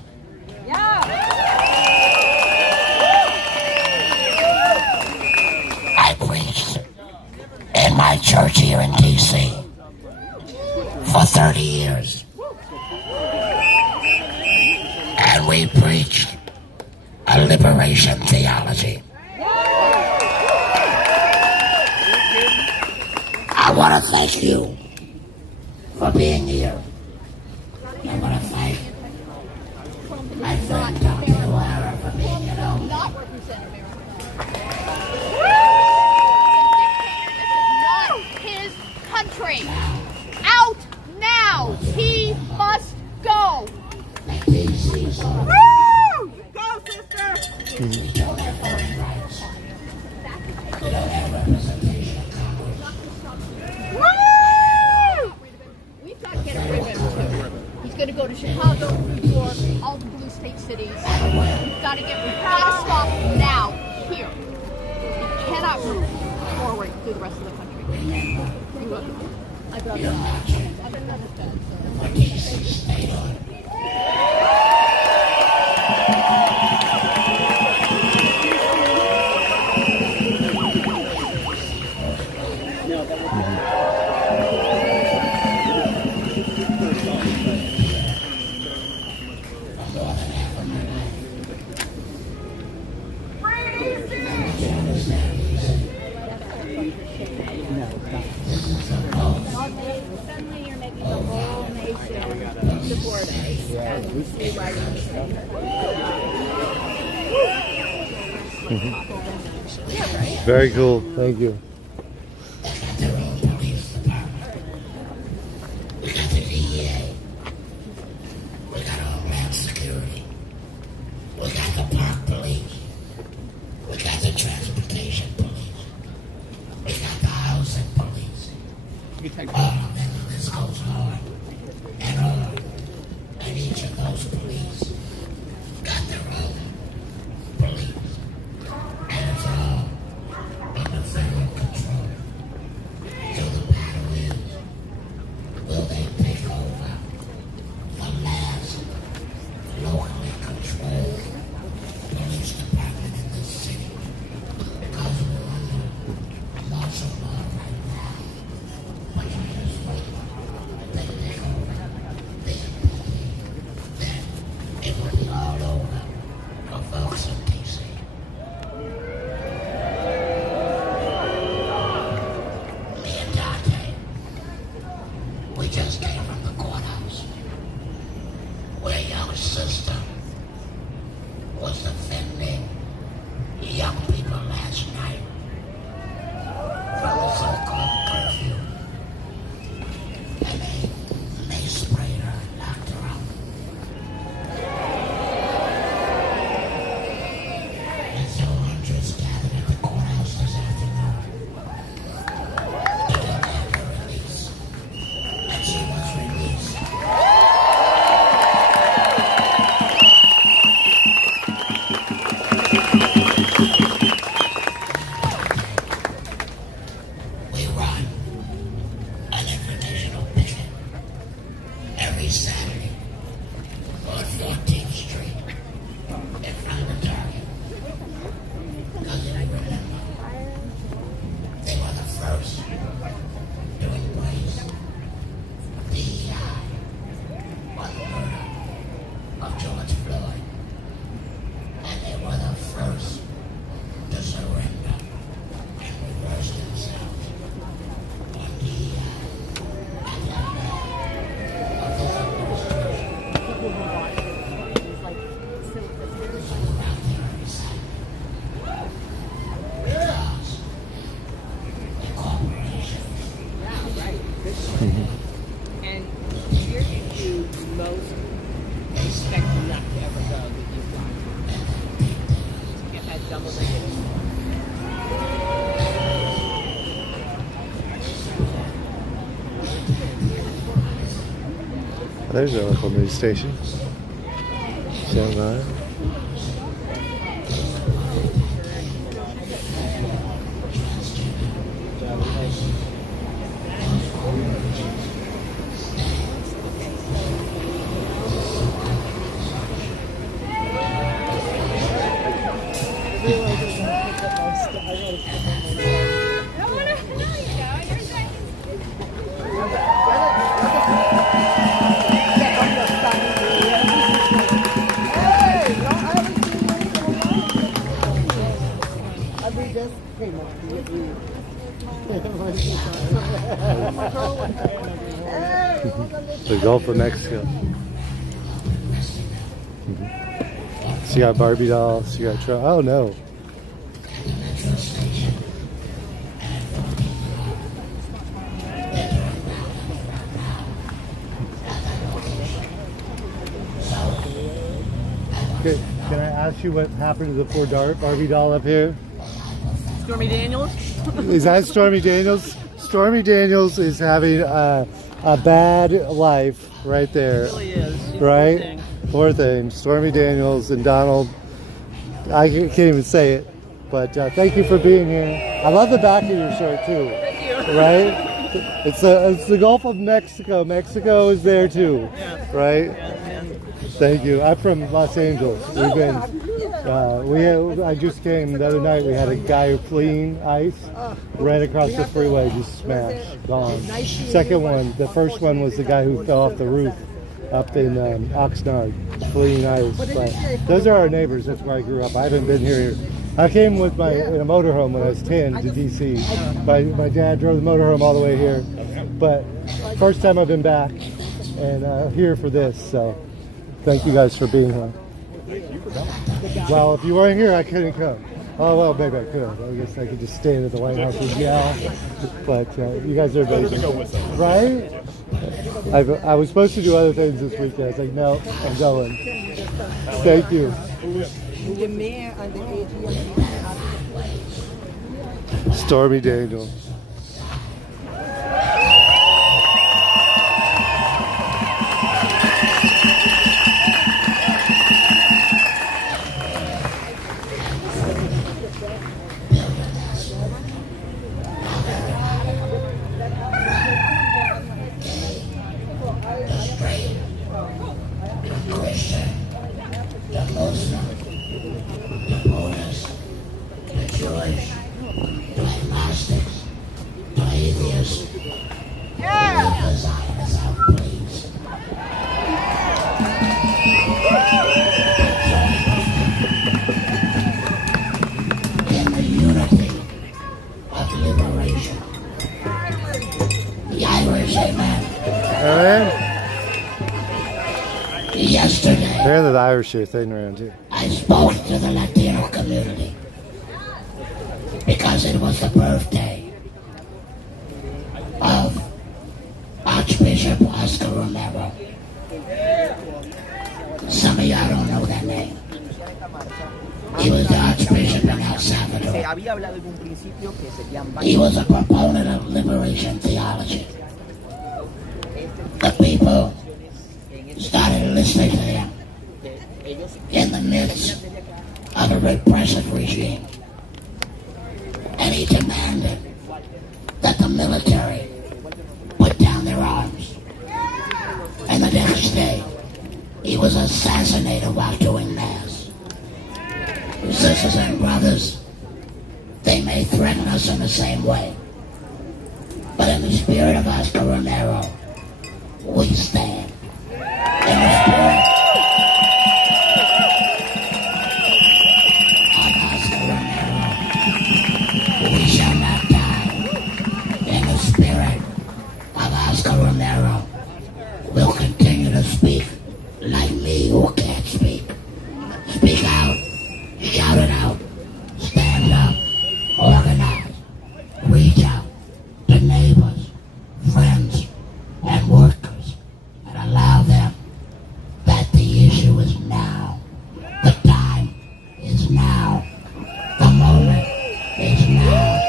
church here in D.C. for 30 years. And we preach a liberation theology. I want to thank you for being here. I want to thank my friend Dr. O'Hara for being here. Not represent America. Not his country. Out now. He must go. Woo! Go, sister! We don't have voting rights. We don't have representation of Congress. Woo! We've got to get rid of him too. He's going to go to Chicago, New York, all the blue state cities. We've got to stop now, here. We cannot move forward through the rest of the country. I've been on the fence. Suddenly you're making the whole nation support us and see why Very cool. Thank you. We got the DEA. We got Homeland Security. We got the park police. We got the transportation police. We got the housing police. All of them, this goes on and on. And each of those police got their own police. And it's all under federal control. So the battle is, will they take over the last locally controlled police department in this city? Because we're under martial law right now. But you just wait. They take over. Then it will be all over for folks in D.C. Me and Dante, we just came from the courthouse where your sister was defending young people last night from the so-called curfew. And they sprayed her and knocked her out. And so hundreds gathered at the courthouse this afternoon to demand her release. And she was released. We run an informational picket every Saturday on 14th Street in front of the Target. Because if you remember, they were the first to embrace DEI on the murder of George Floyd. And they were the first to surrender and reverse themselves on DEI at the end of this administration. So we're out there every Saturday. Because the corporations And where did you most expect not to ever go that you've gone? You've had double digits. There's a local news station. Channel 9. I don't want to know you, Joe. You're just came up with you. The Gulf of Mexico. So you got Barbie dolls, you got oh no. Okay, can I ask you what happened to the poor Barbie doll up here? Stormy Daniels? Is that Stormy Daniels? Stormy Daniels is having a bad life right there. It really is. Right? Poor thing. Stormy Daniels and Donald. I can't even say it. But thank you for being here. I love the back of your shirt too. Thank you. Right? It's the Gulf of Mexico. Mexico is there too. Yes. Right? Yes. Thank you. I'm from Los Angeles. We've been. I just came the other night. We had a guy fleeing ICE, ran across the freeway, just smashed, gone. Second one, the first one was the guy who fell off the roof up in Oxnard, fleeing ICE. But those are our neighbors. That's where I grew up. I haven't been here. I came with in a motorhome when I was 10 to DC. My dad drove the motorhome all the way here. But first time I've been back and here for this. So thank you guys for being here. Well, if you weren't here, I couldn't come. Oh, well, maybe I could. I guess I could just stand at the White House and yell. But you guys are amazing. Right? I was supposed to do other things this weekend. I was like, no, I'm going. Thank you. Stormy Daniels. Yesterday, they're the Irish thing around here. I spoke to the Latino community because it was the birthday of Archbishop Oscar Romero. Some of y'all don't know that name. He was the Archbishop in El Salvador. He was a proponent of liberation theology. The people started listening to him in the midst of a repressive regime. And he demanded that the military put down their arms. And the next day, he was assassinated while doing mass. Sisters and brothers, they may threaten us in the same way, but in the spirit of Oscar Romero, we stand. In the spirit of Oscar Romero, we shall not die. In the spirit of Oscar Romero, we'll continue to speak like me who can't speak. Speak out, shout it out, stand up, organize, reach out to neighbors, friends, and workers, and allow them that the issue is now. The time is now. The moment is now.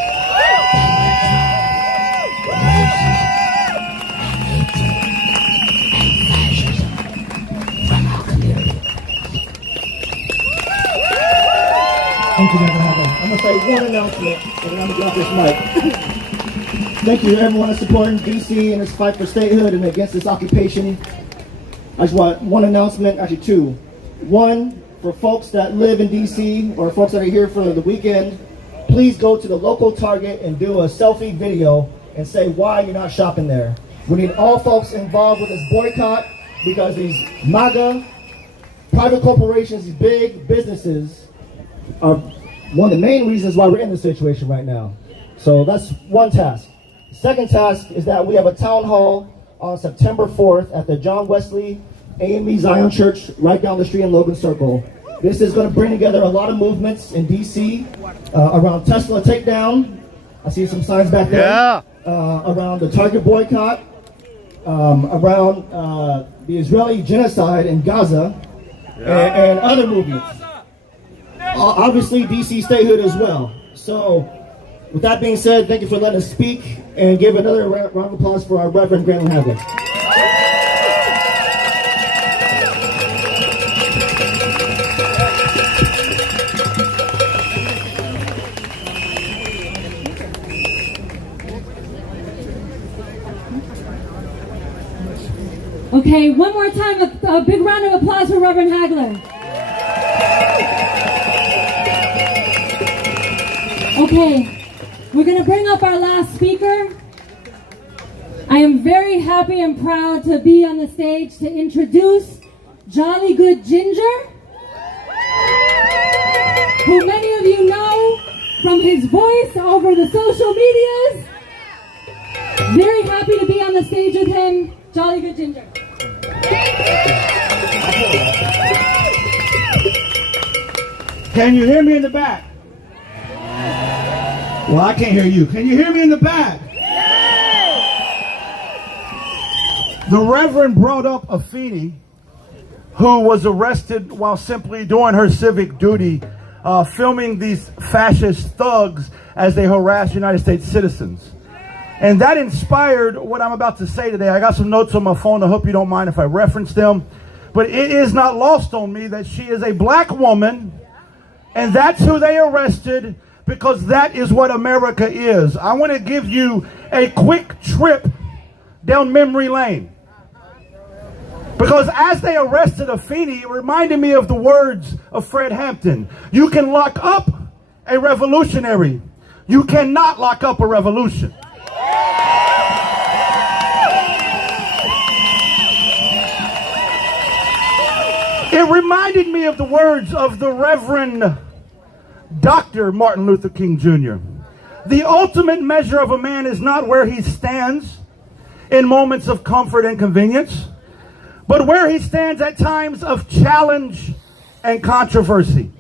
That we drive racism and hatred and fascism from our community. Thank you, Dr. Howe. I'm going to say one announcement, and then I'm going to drop this mic. Thank you to everyone that's supporting DC in its fight for statehood and against this occupation. I just want one announcement, actually two. One, for folks that live in DC or folks that are here for the weekend, please go to the local Target and do a selfie video and say why you're not shopping there. We need all folks involved with this boycott because these MAGA, private corporations, these big businesses are one of the main reasons why we're in this situation right now. So that's one task. The second task is that we have a town hall on September 4th at the John Wesley AME Zion Church right down the street in Logan Circle. This is going to bring together a lot of movements in D.C. Around Tesla takedown. I see some signs back there. Yeah. Around the Target boycott. Around the Israeli genocide in Gaza. And other movements. Obviously, D.C. statehood as well. So, with that being said, thank you for letting us speak, and give another round of applause for our Reverend Grantland Hadley. Okay, one more time, a big round of applause for Reverend Hagler. Okay, we're going to bring up our last speaker. I am very happy and proud to be on the stage to introduce Jolly Good Ginger, who many of you know from his voice over the social medias. Very happy to be on the stage with him, Jolly Good Ginger. Can you hear me in the back? Well, I can't hear you. Can you hear me in the back? The Reverend brought up Afeni, who was arrested while simply doing her civic duty, filming these fascist thugs as they harass United States citizens. And that inspired what I'm about to say today. I got some notes on my phone. I hope you don't mind if I reference them. But it is not lost on me that she is a black woman, and that's who they arrested, because that is what America is. I want to give you a quick trip down memory lane. Because as they arrested Afeni, it reminded me of the words of Fred Hampton. You can lock up a revolutionary. You cannot lock up a revolution. It reminded me of the words of the Reverend Dr. Martin Luther King Jr. The ultimate measure of a man is not where he stands in moments of comfort and convenience, but where he stands at times of challenge and controversy.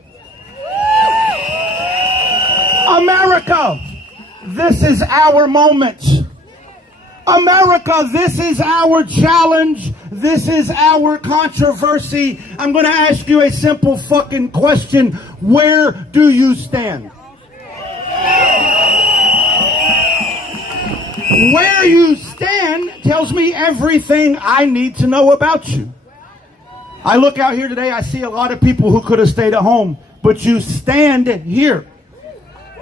America, this is our moment. America, this is our challenge. This is our controversy. I'm going to ask you a simple fucking question. Where do you stand? Where you stand tells me everything I need to know about you. I look out here today, I see a lot of people who could have stayed at home, but you stand here.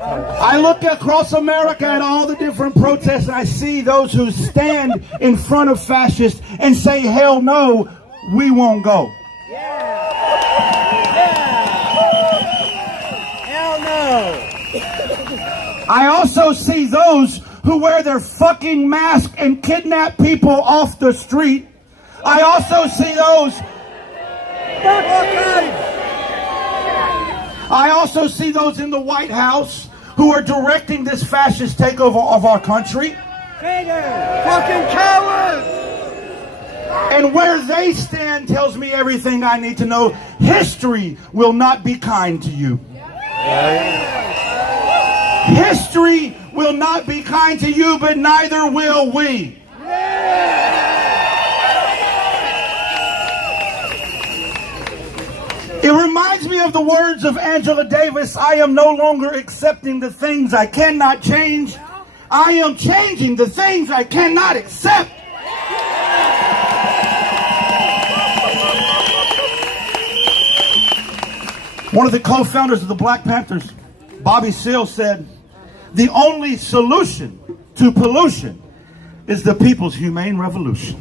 I look across America at all the different protests, and I see those who stand in front of fascists and say, hell no, we won't go. Hell no. I also see those who wear their fucking mask and kidnap people off the street. I also see those... I also see those in the White House who are directing this fascist takeover of our country. Fucking cowards! And where they stand tells me everything I need to know. History will not be kind to you. History will not be kind to you, but neither will we. It reminds me of the words of Angela Davis. I am no longer accepting the things I cannot change. I am changing the things I cannot accept. One of the co-founders of the Black Panthers, Bobby Seale, said, the only solution to pollution is the People's Humane Revolution.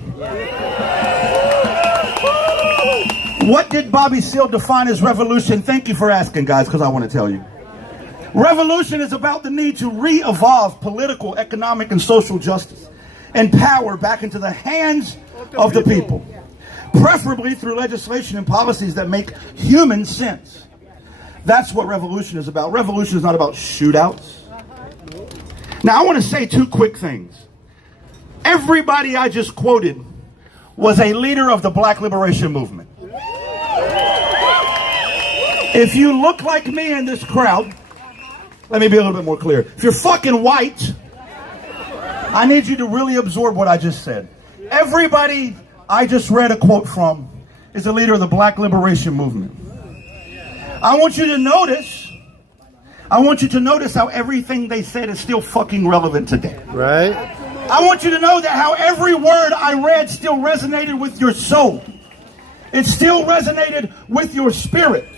What did Bobby Seale define as revolution? Thank you for asking, guys, because I want to tell you. Revolution is about the need to re-evolve political, economic, and social justice and power back into the hands of the people, preferably through legislation and policies that make human sense. That's what revolution is about. Revolution is not about shootouts. Now, I want to say two quick things. Everybody I just quoted was a leader of the Black Liberation Movement. If you look like me in this crowd, let me be a little bit more clear. If you're fucking white, I need you to really absorb what I just said. Everybody I just read a quote from is a leader of the Black Liberation Movement. I want you to notice how everything they said is still fucking relevant today. Right? I want you to know that how every word I read still resonated with your soul. It still resonated with your spirit.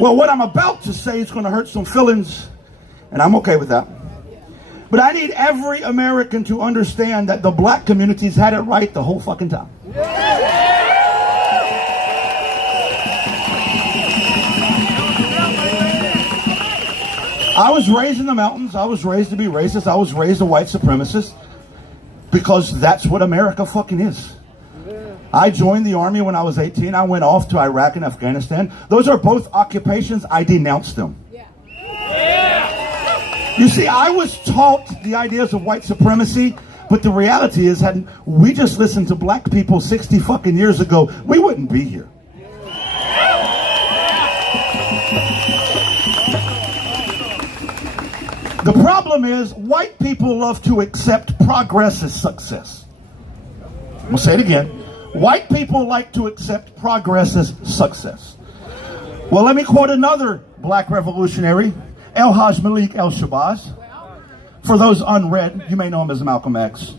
Well, what I'm about to say is going to hurt some feelings, and I'm okay with that. But I need every American to understand that the black community's had it right the whole fucking time. I was raised in the mountains. I was raised to be racist. I was raised a white supremacist because that's what America fucking is. I joined the army when I was 18. I went off to Iraq and Afghanistan. Those are both occupations. I denounced them. You see, I was taught the ideas of white supremacy, but the reality is, had we just listened to black people 60 fucking years ago, we wouldn't be here. The problem is, white people love to accept progress as success. We'll say it again. White people like to accept progress as success. Well, let me quote another black revolutionary, El-Haj Malik El-Shabazz. For those unread, you may know him as Malcolm X.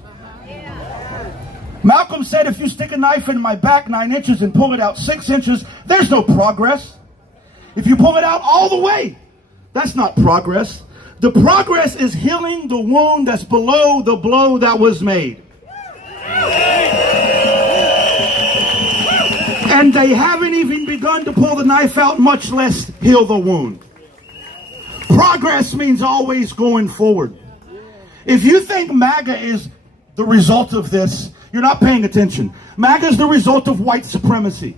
Malcolm said, if you stick a knife in my back 9 inches and pull it out 6 inches, there's no progress. If you pull it out all the way, that's not progress. The progress is healing the wound that's below the blow that was made. And they haven't even begun to pull the knife out, much less heal the wound. Progress means always going forward. If you think MAGA is the result of this, you're not paying attention. MAGA is the result of white supremacy.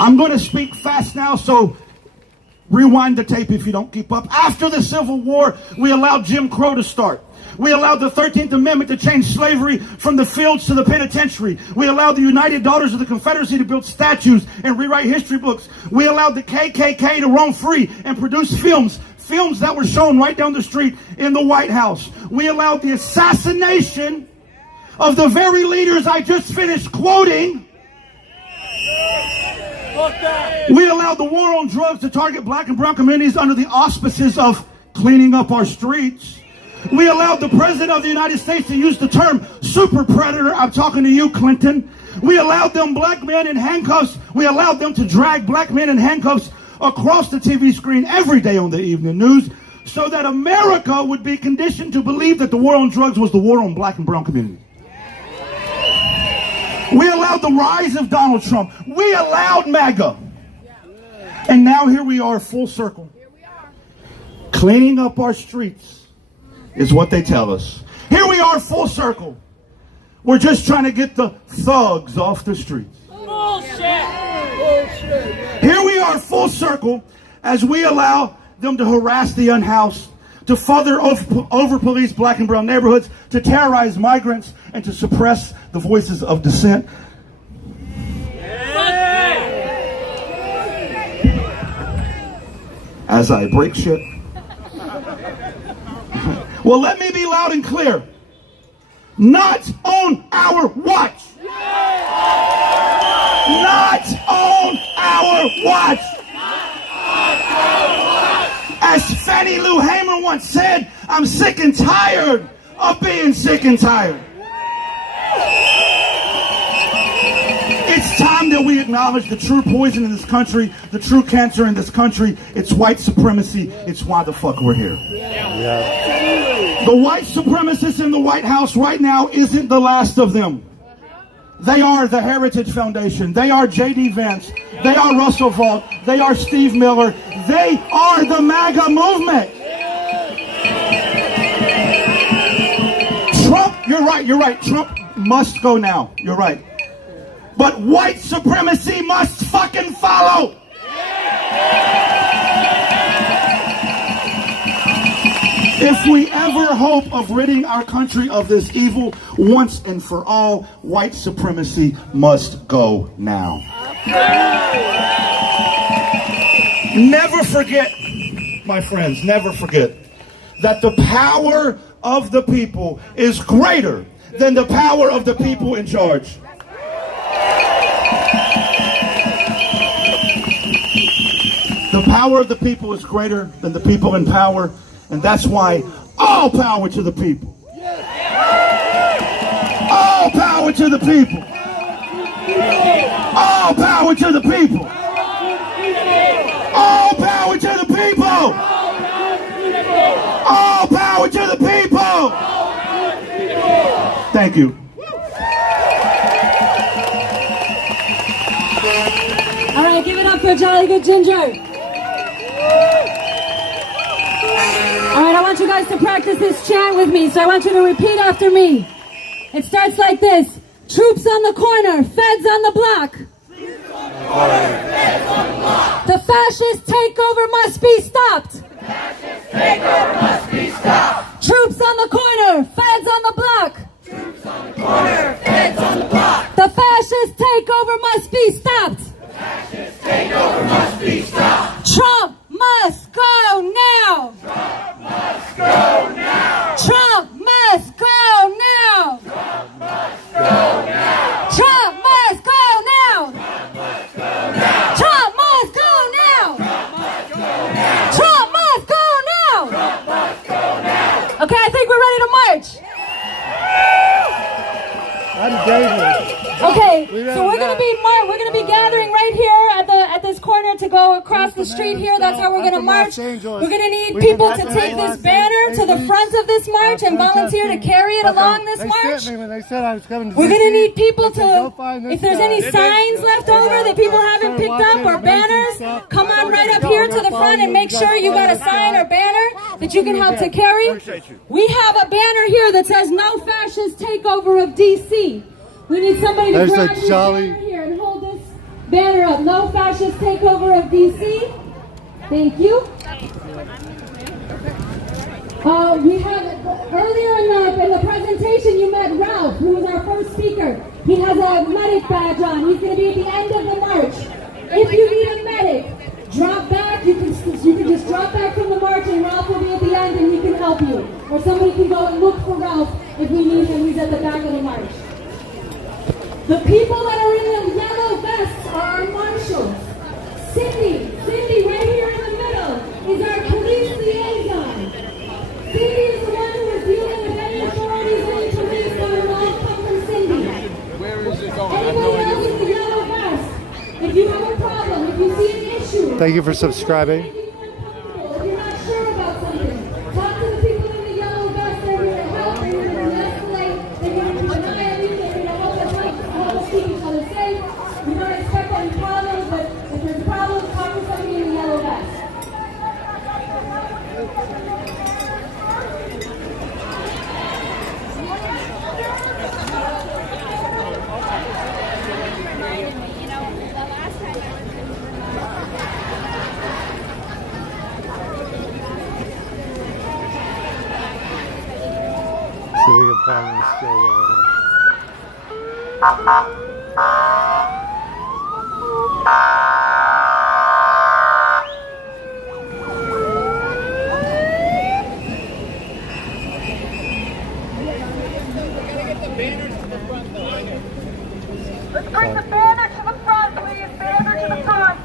I'm going to speak fast now, so rewind the tape if you don't keep up. After the Civil War, we allowed Jim Crow to start. We allowed the 13th Amendment to change slavery from the fields to the penitentiary. We allowed the United Daughters of the Confederacy to build statues and rewrite history books. We allowed the KKK to roam free and produce films that were shown right down the street in the White House. We allowed the assassination of the very leaders I just finished quoting. We allowed the war on drugs to target black and brown communities under the auspices of cleaning up our streets. We allowed the President of the United States to use the term super predator. I'm talking to you, Clinton. We allowed them black men in handcuffs. We allowed them to drag black men in handcuffs across the TV screen every day on the evening news so that America would be conditioned to believe that the war on drugs was the war on black and brown communities. We allowed the rise of Donald Trump. We allowed MAGA. And now here we are, full circle. Cleaning up our streets is what they tell us. Here we are, full circle. We're just trying to get the thugs off the streets. Bullshit! Here we are, full circle, as we allow them to harass the unhoused, to further over-police black and brown neighborhoods, to terrorize migrants, and to suppress the voices of dissent. As I break shit. Well, let me be loud and clear. Not on our watch. Not on our watch. As Fannie Lou Hamer once said, I'm sick and tired of being sick and tired. It's time that we acknowledge the true poison in this country, the true cancer in this country. It's white supremacy. It's why the fuck we're here. The white supremacists in the White House right now isn't the last of them. They are the Heritage Foundation. They are J.D. Vance. They are Russell Vought. They are Steve Miller. They are the MAGA movement. Trump, you're right. Trump must go now. You're right. but white supremacy must fucking follow. If we ever hope of ridding our country of this evil once and for all, white supremacy must go now. Never forget, my friends, never forget that the power of the people is greater than the power of the people in charge. The power of the people is greater than the people in power, and that's why all power to the people. All power to the people. All power to the people. All power to the people. All power to the people. Thank you. All right, give it up for Jolly Good Ginger. All right, I want you guys to practice this chant with me, so I want you to repeat after me. It starts like this. Troops on the corner, feds on the block. The fascist takeover must be stopped. Troops on the corner, feds on the block. The fascist takeover must be stopped. Trump must go now. Trump must go now. Trump must go now. Trump must go now. Trump must go now. Okay, I think we're ready to march. I'm David. Okay, so we're gonna be gathering right here at this corner to go across the street here. That's how we're gonna march. We're gonna need people to take this banner to the front of this march and volunteer to carry it along this march. We're gonna need people to, if there's any signs left over that people haven't picked up or banners, come on right up here to the front and make sure you got a sign or banner that you can help to carry. We have a banner here that says "No Fascist Takeover of DC." We need somebody to grab this banner here and hold this banner up. No fascist takeover of DC. Thank you. We have, earlier in the presentation, you met Ralph, who was our first speaker. He has a medic badge on. He's going to be at the end of the march. If you need a medic, drop back. You can just drop back from the march, and Ralph will be at the end, and he can help you. Or somebody can go and look for Ralph if we need him. He's at the back of the march. The people that are in the yellow vests are our marshals. Cindy right here in the middle is our police liaison. Cindy is the one who is dealing with any authorities and police that will all come from Cindy. Where is it going? Anybody else in the yellow vest? If you have a problem, if you see an issue. Thank you for subscribing. If you're not sure about something, talk to the people in the yellow vest. They're here to help. They're here to de-escalate. They're here to deny you. They're here to help us keep each other safe. We don't expect any problems, but if there's problems, talk to somebody in the yellow vest. So we can finally stay over here. Let's bring the banner to the front, please. Banner to the front.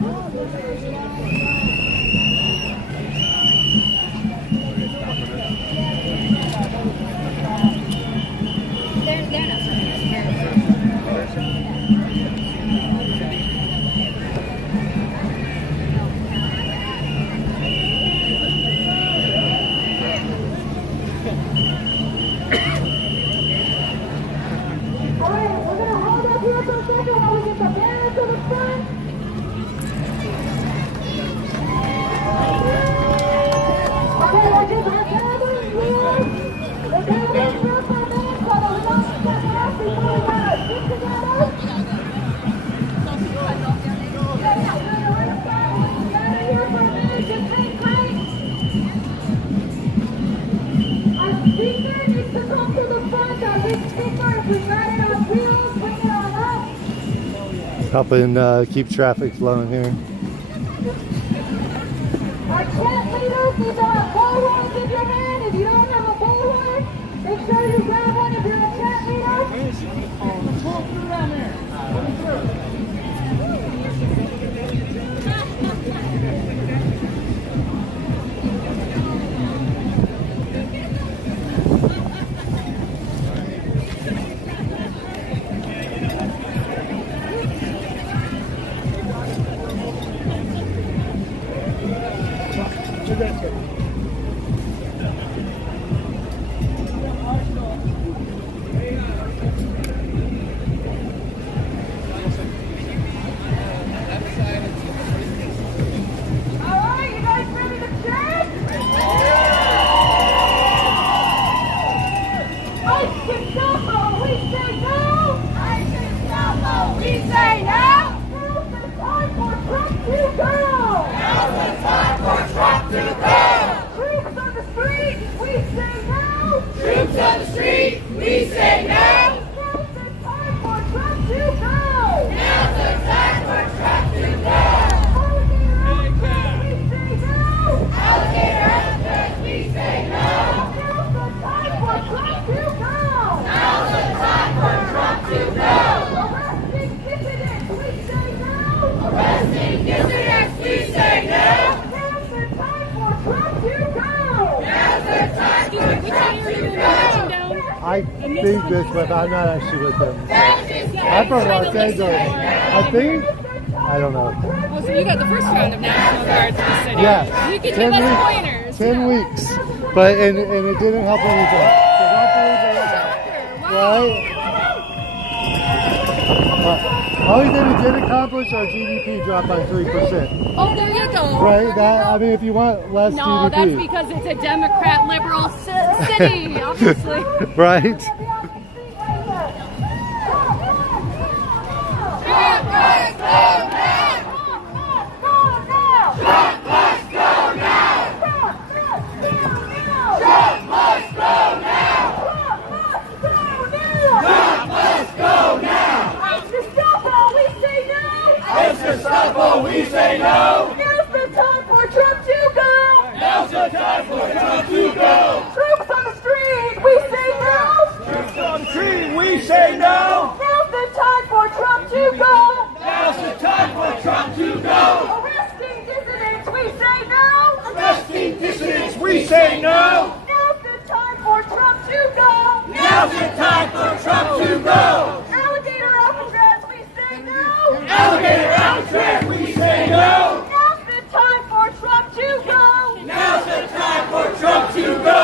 helping keep traffic flowing here. Our chat leaders need to have bullhorns in your hand. If you don't have a bullhorn, make sure you grab one if you're a chat leader. Pull through down there. Pull through. I think this, but I'm not actually with them. I'm from Los Angeles. I think. I don't know. Oh, so you got the first round of National Guards in the city. Yeah. You can give us pointers. 10 weeks. But and it didn't help anything. So don't believe it. Right? Only thing it did accomplish, our GDP dropped by 3%. Oh, there you go. Right? That, I mean, if you want less no, GDP. that's because it's a Democrat liberal city, obviously. Right? We say no. Now's the time for Trump to go. Now's the time for Trump to go. Troops on the street, we say no. Troops on the street, we say no. Now's the time for Trump to go. Now's the time for Trump to go. Arresting dissidents, we say no. Arresting dissidents, we say no. Now's the time for Trump to go. Now's the time for Trump to go. Alligator Alcatraz, we say no. Alligator Alcatraz, we say no. Now's the time for Trump to go. Now's the time for Trump to go.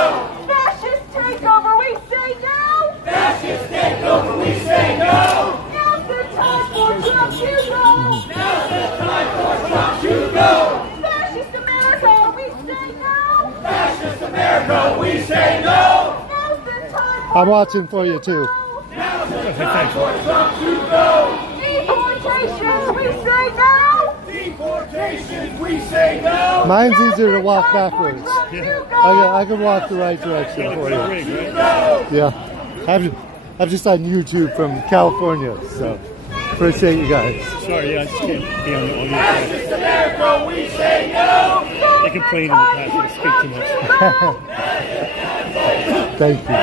Fascist takeover, we say no. Fascist takeover, we say no. Now's the time for Trump to go. Now's the time for Trump to go. Fascist America, we say no. Fascist America, we say no. Now's the time for I'm watching for you too. Now's the time for Trump to go. Deportations, we say no. Deportations, we say no. Mine's easier to walk backwards. I can walk the right direction for you. Yeah. I'm just on YouTube from California, so appreciate you guys. Sorry, I just can't be on the audio. Fascist America, we say no. They complain in the past that I speak too much. Thank you.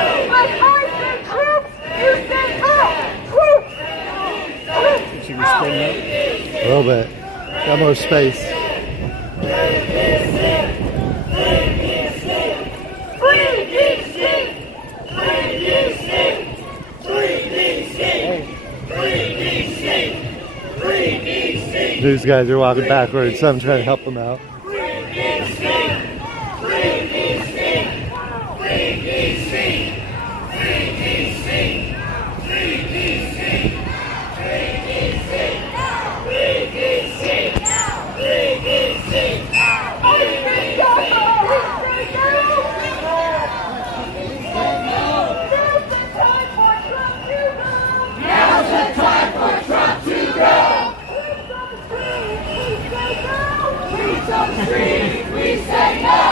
Should we spread it A little bit. Got more space. These guys are walking backwards, so I'm trying to help them out. We say no!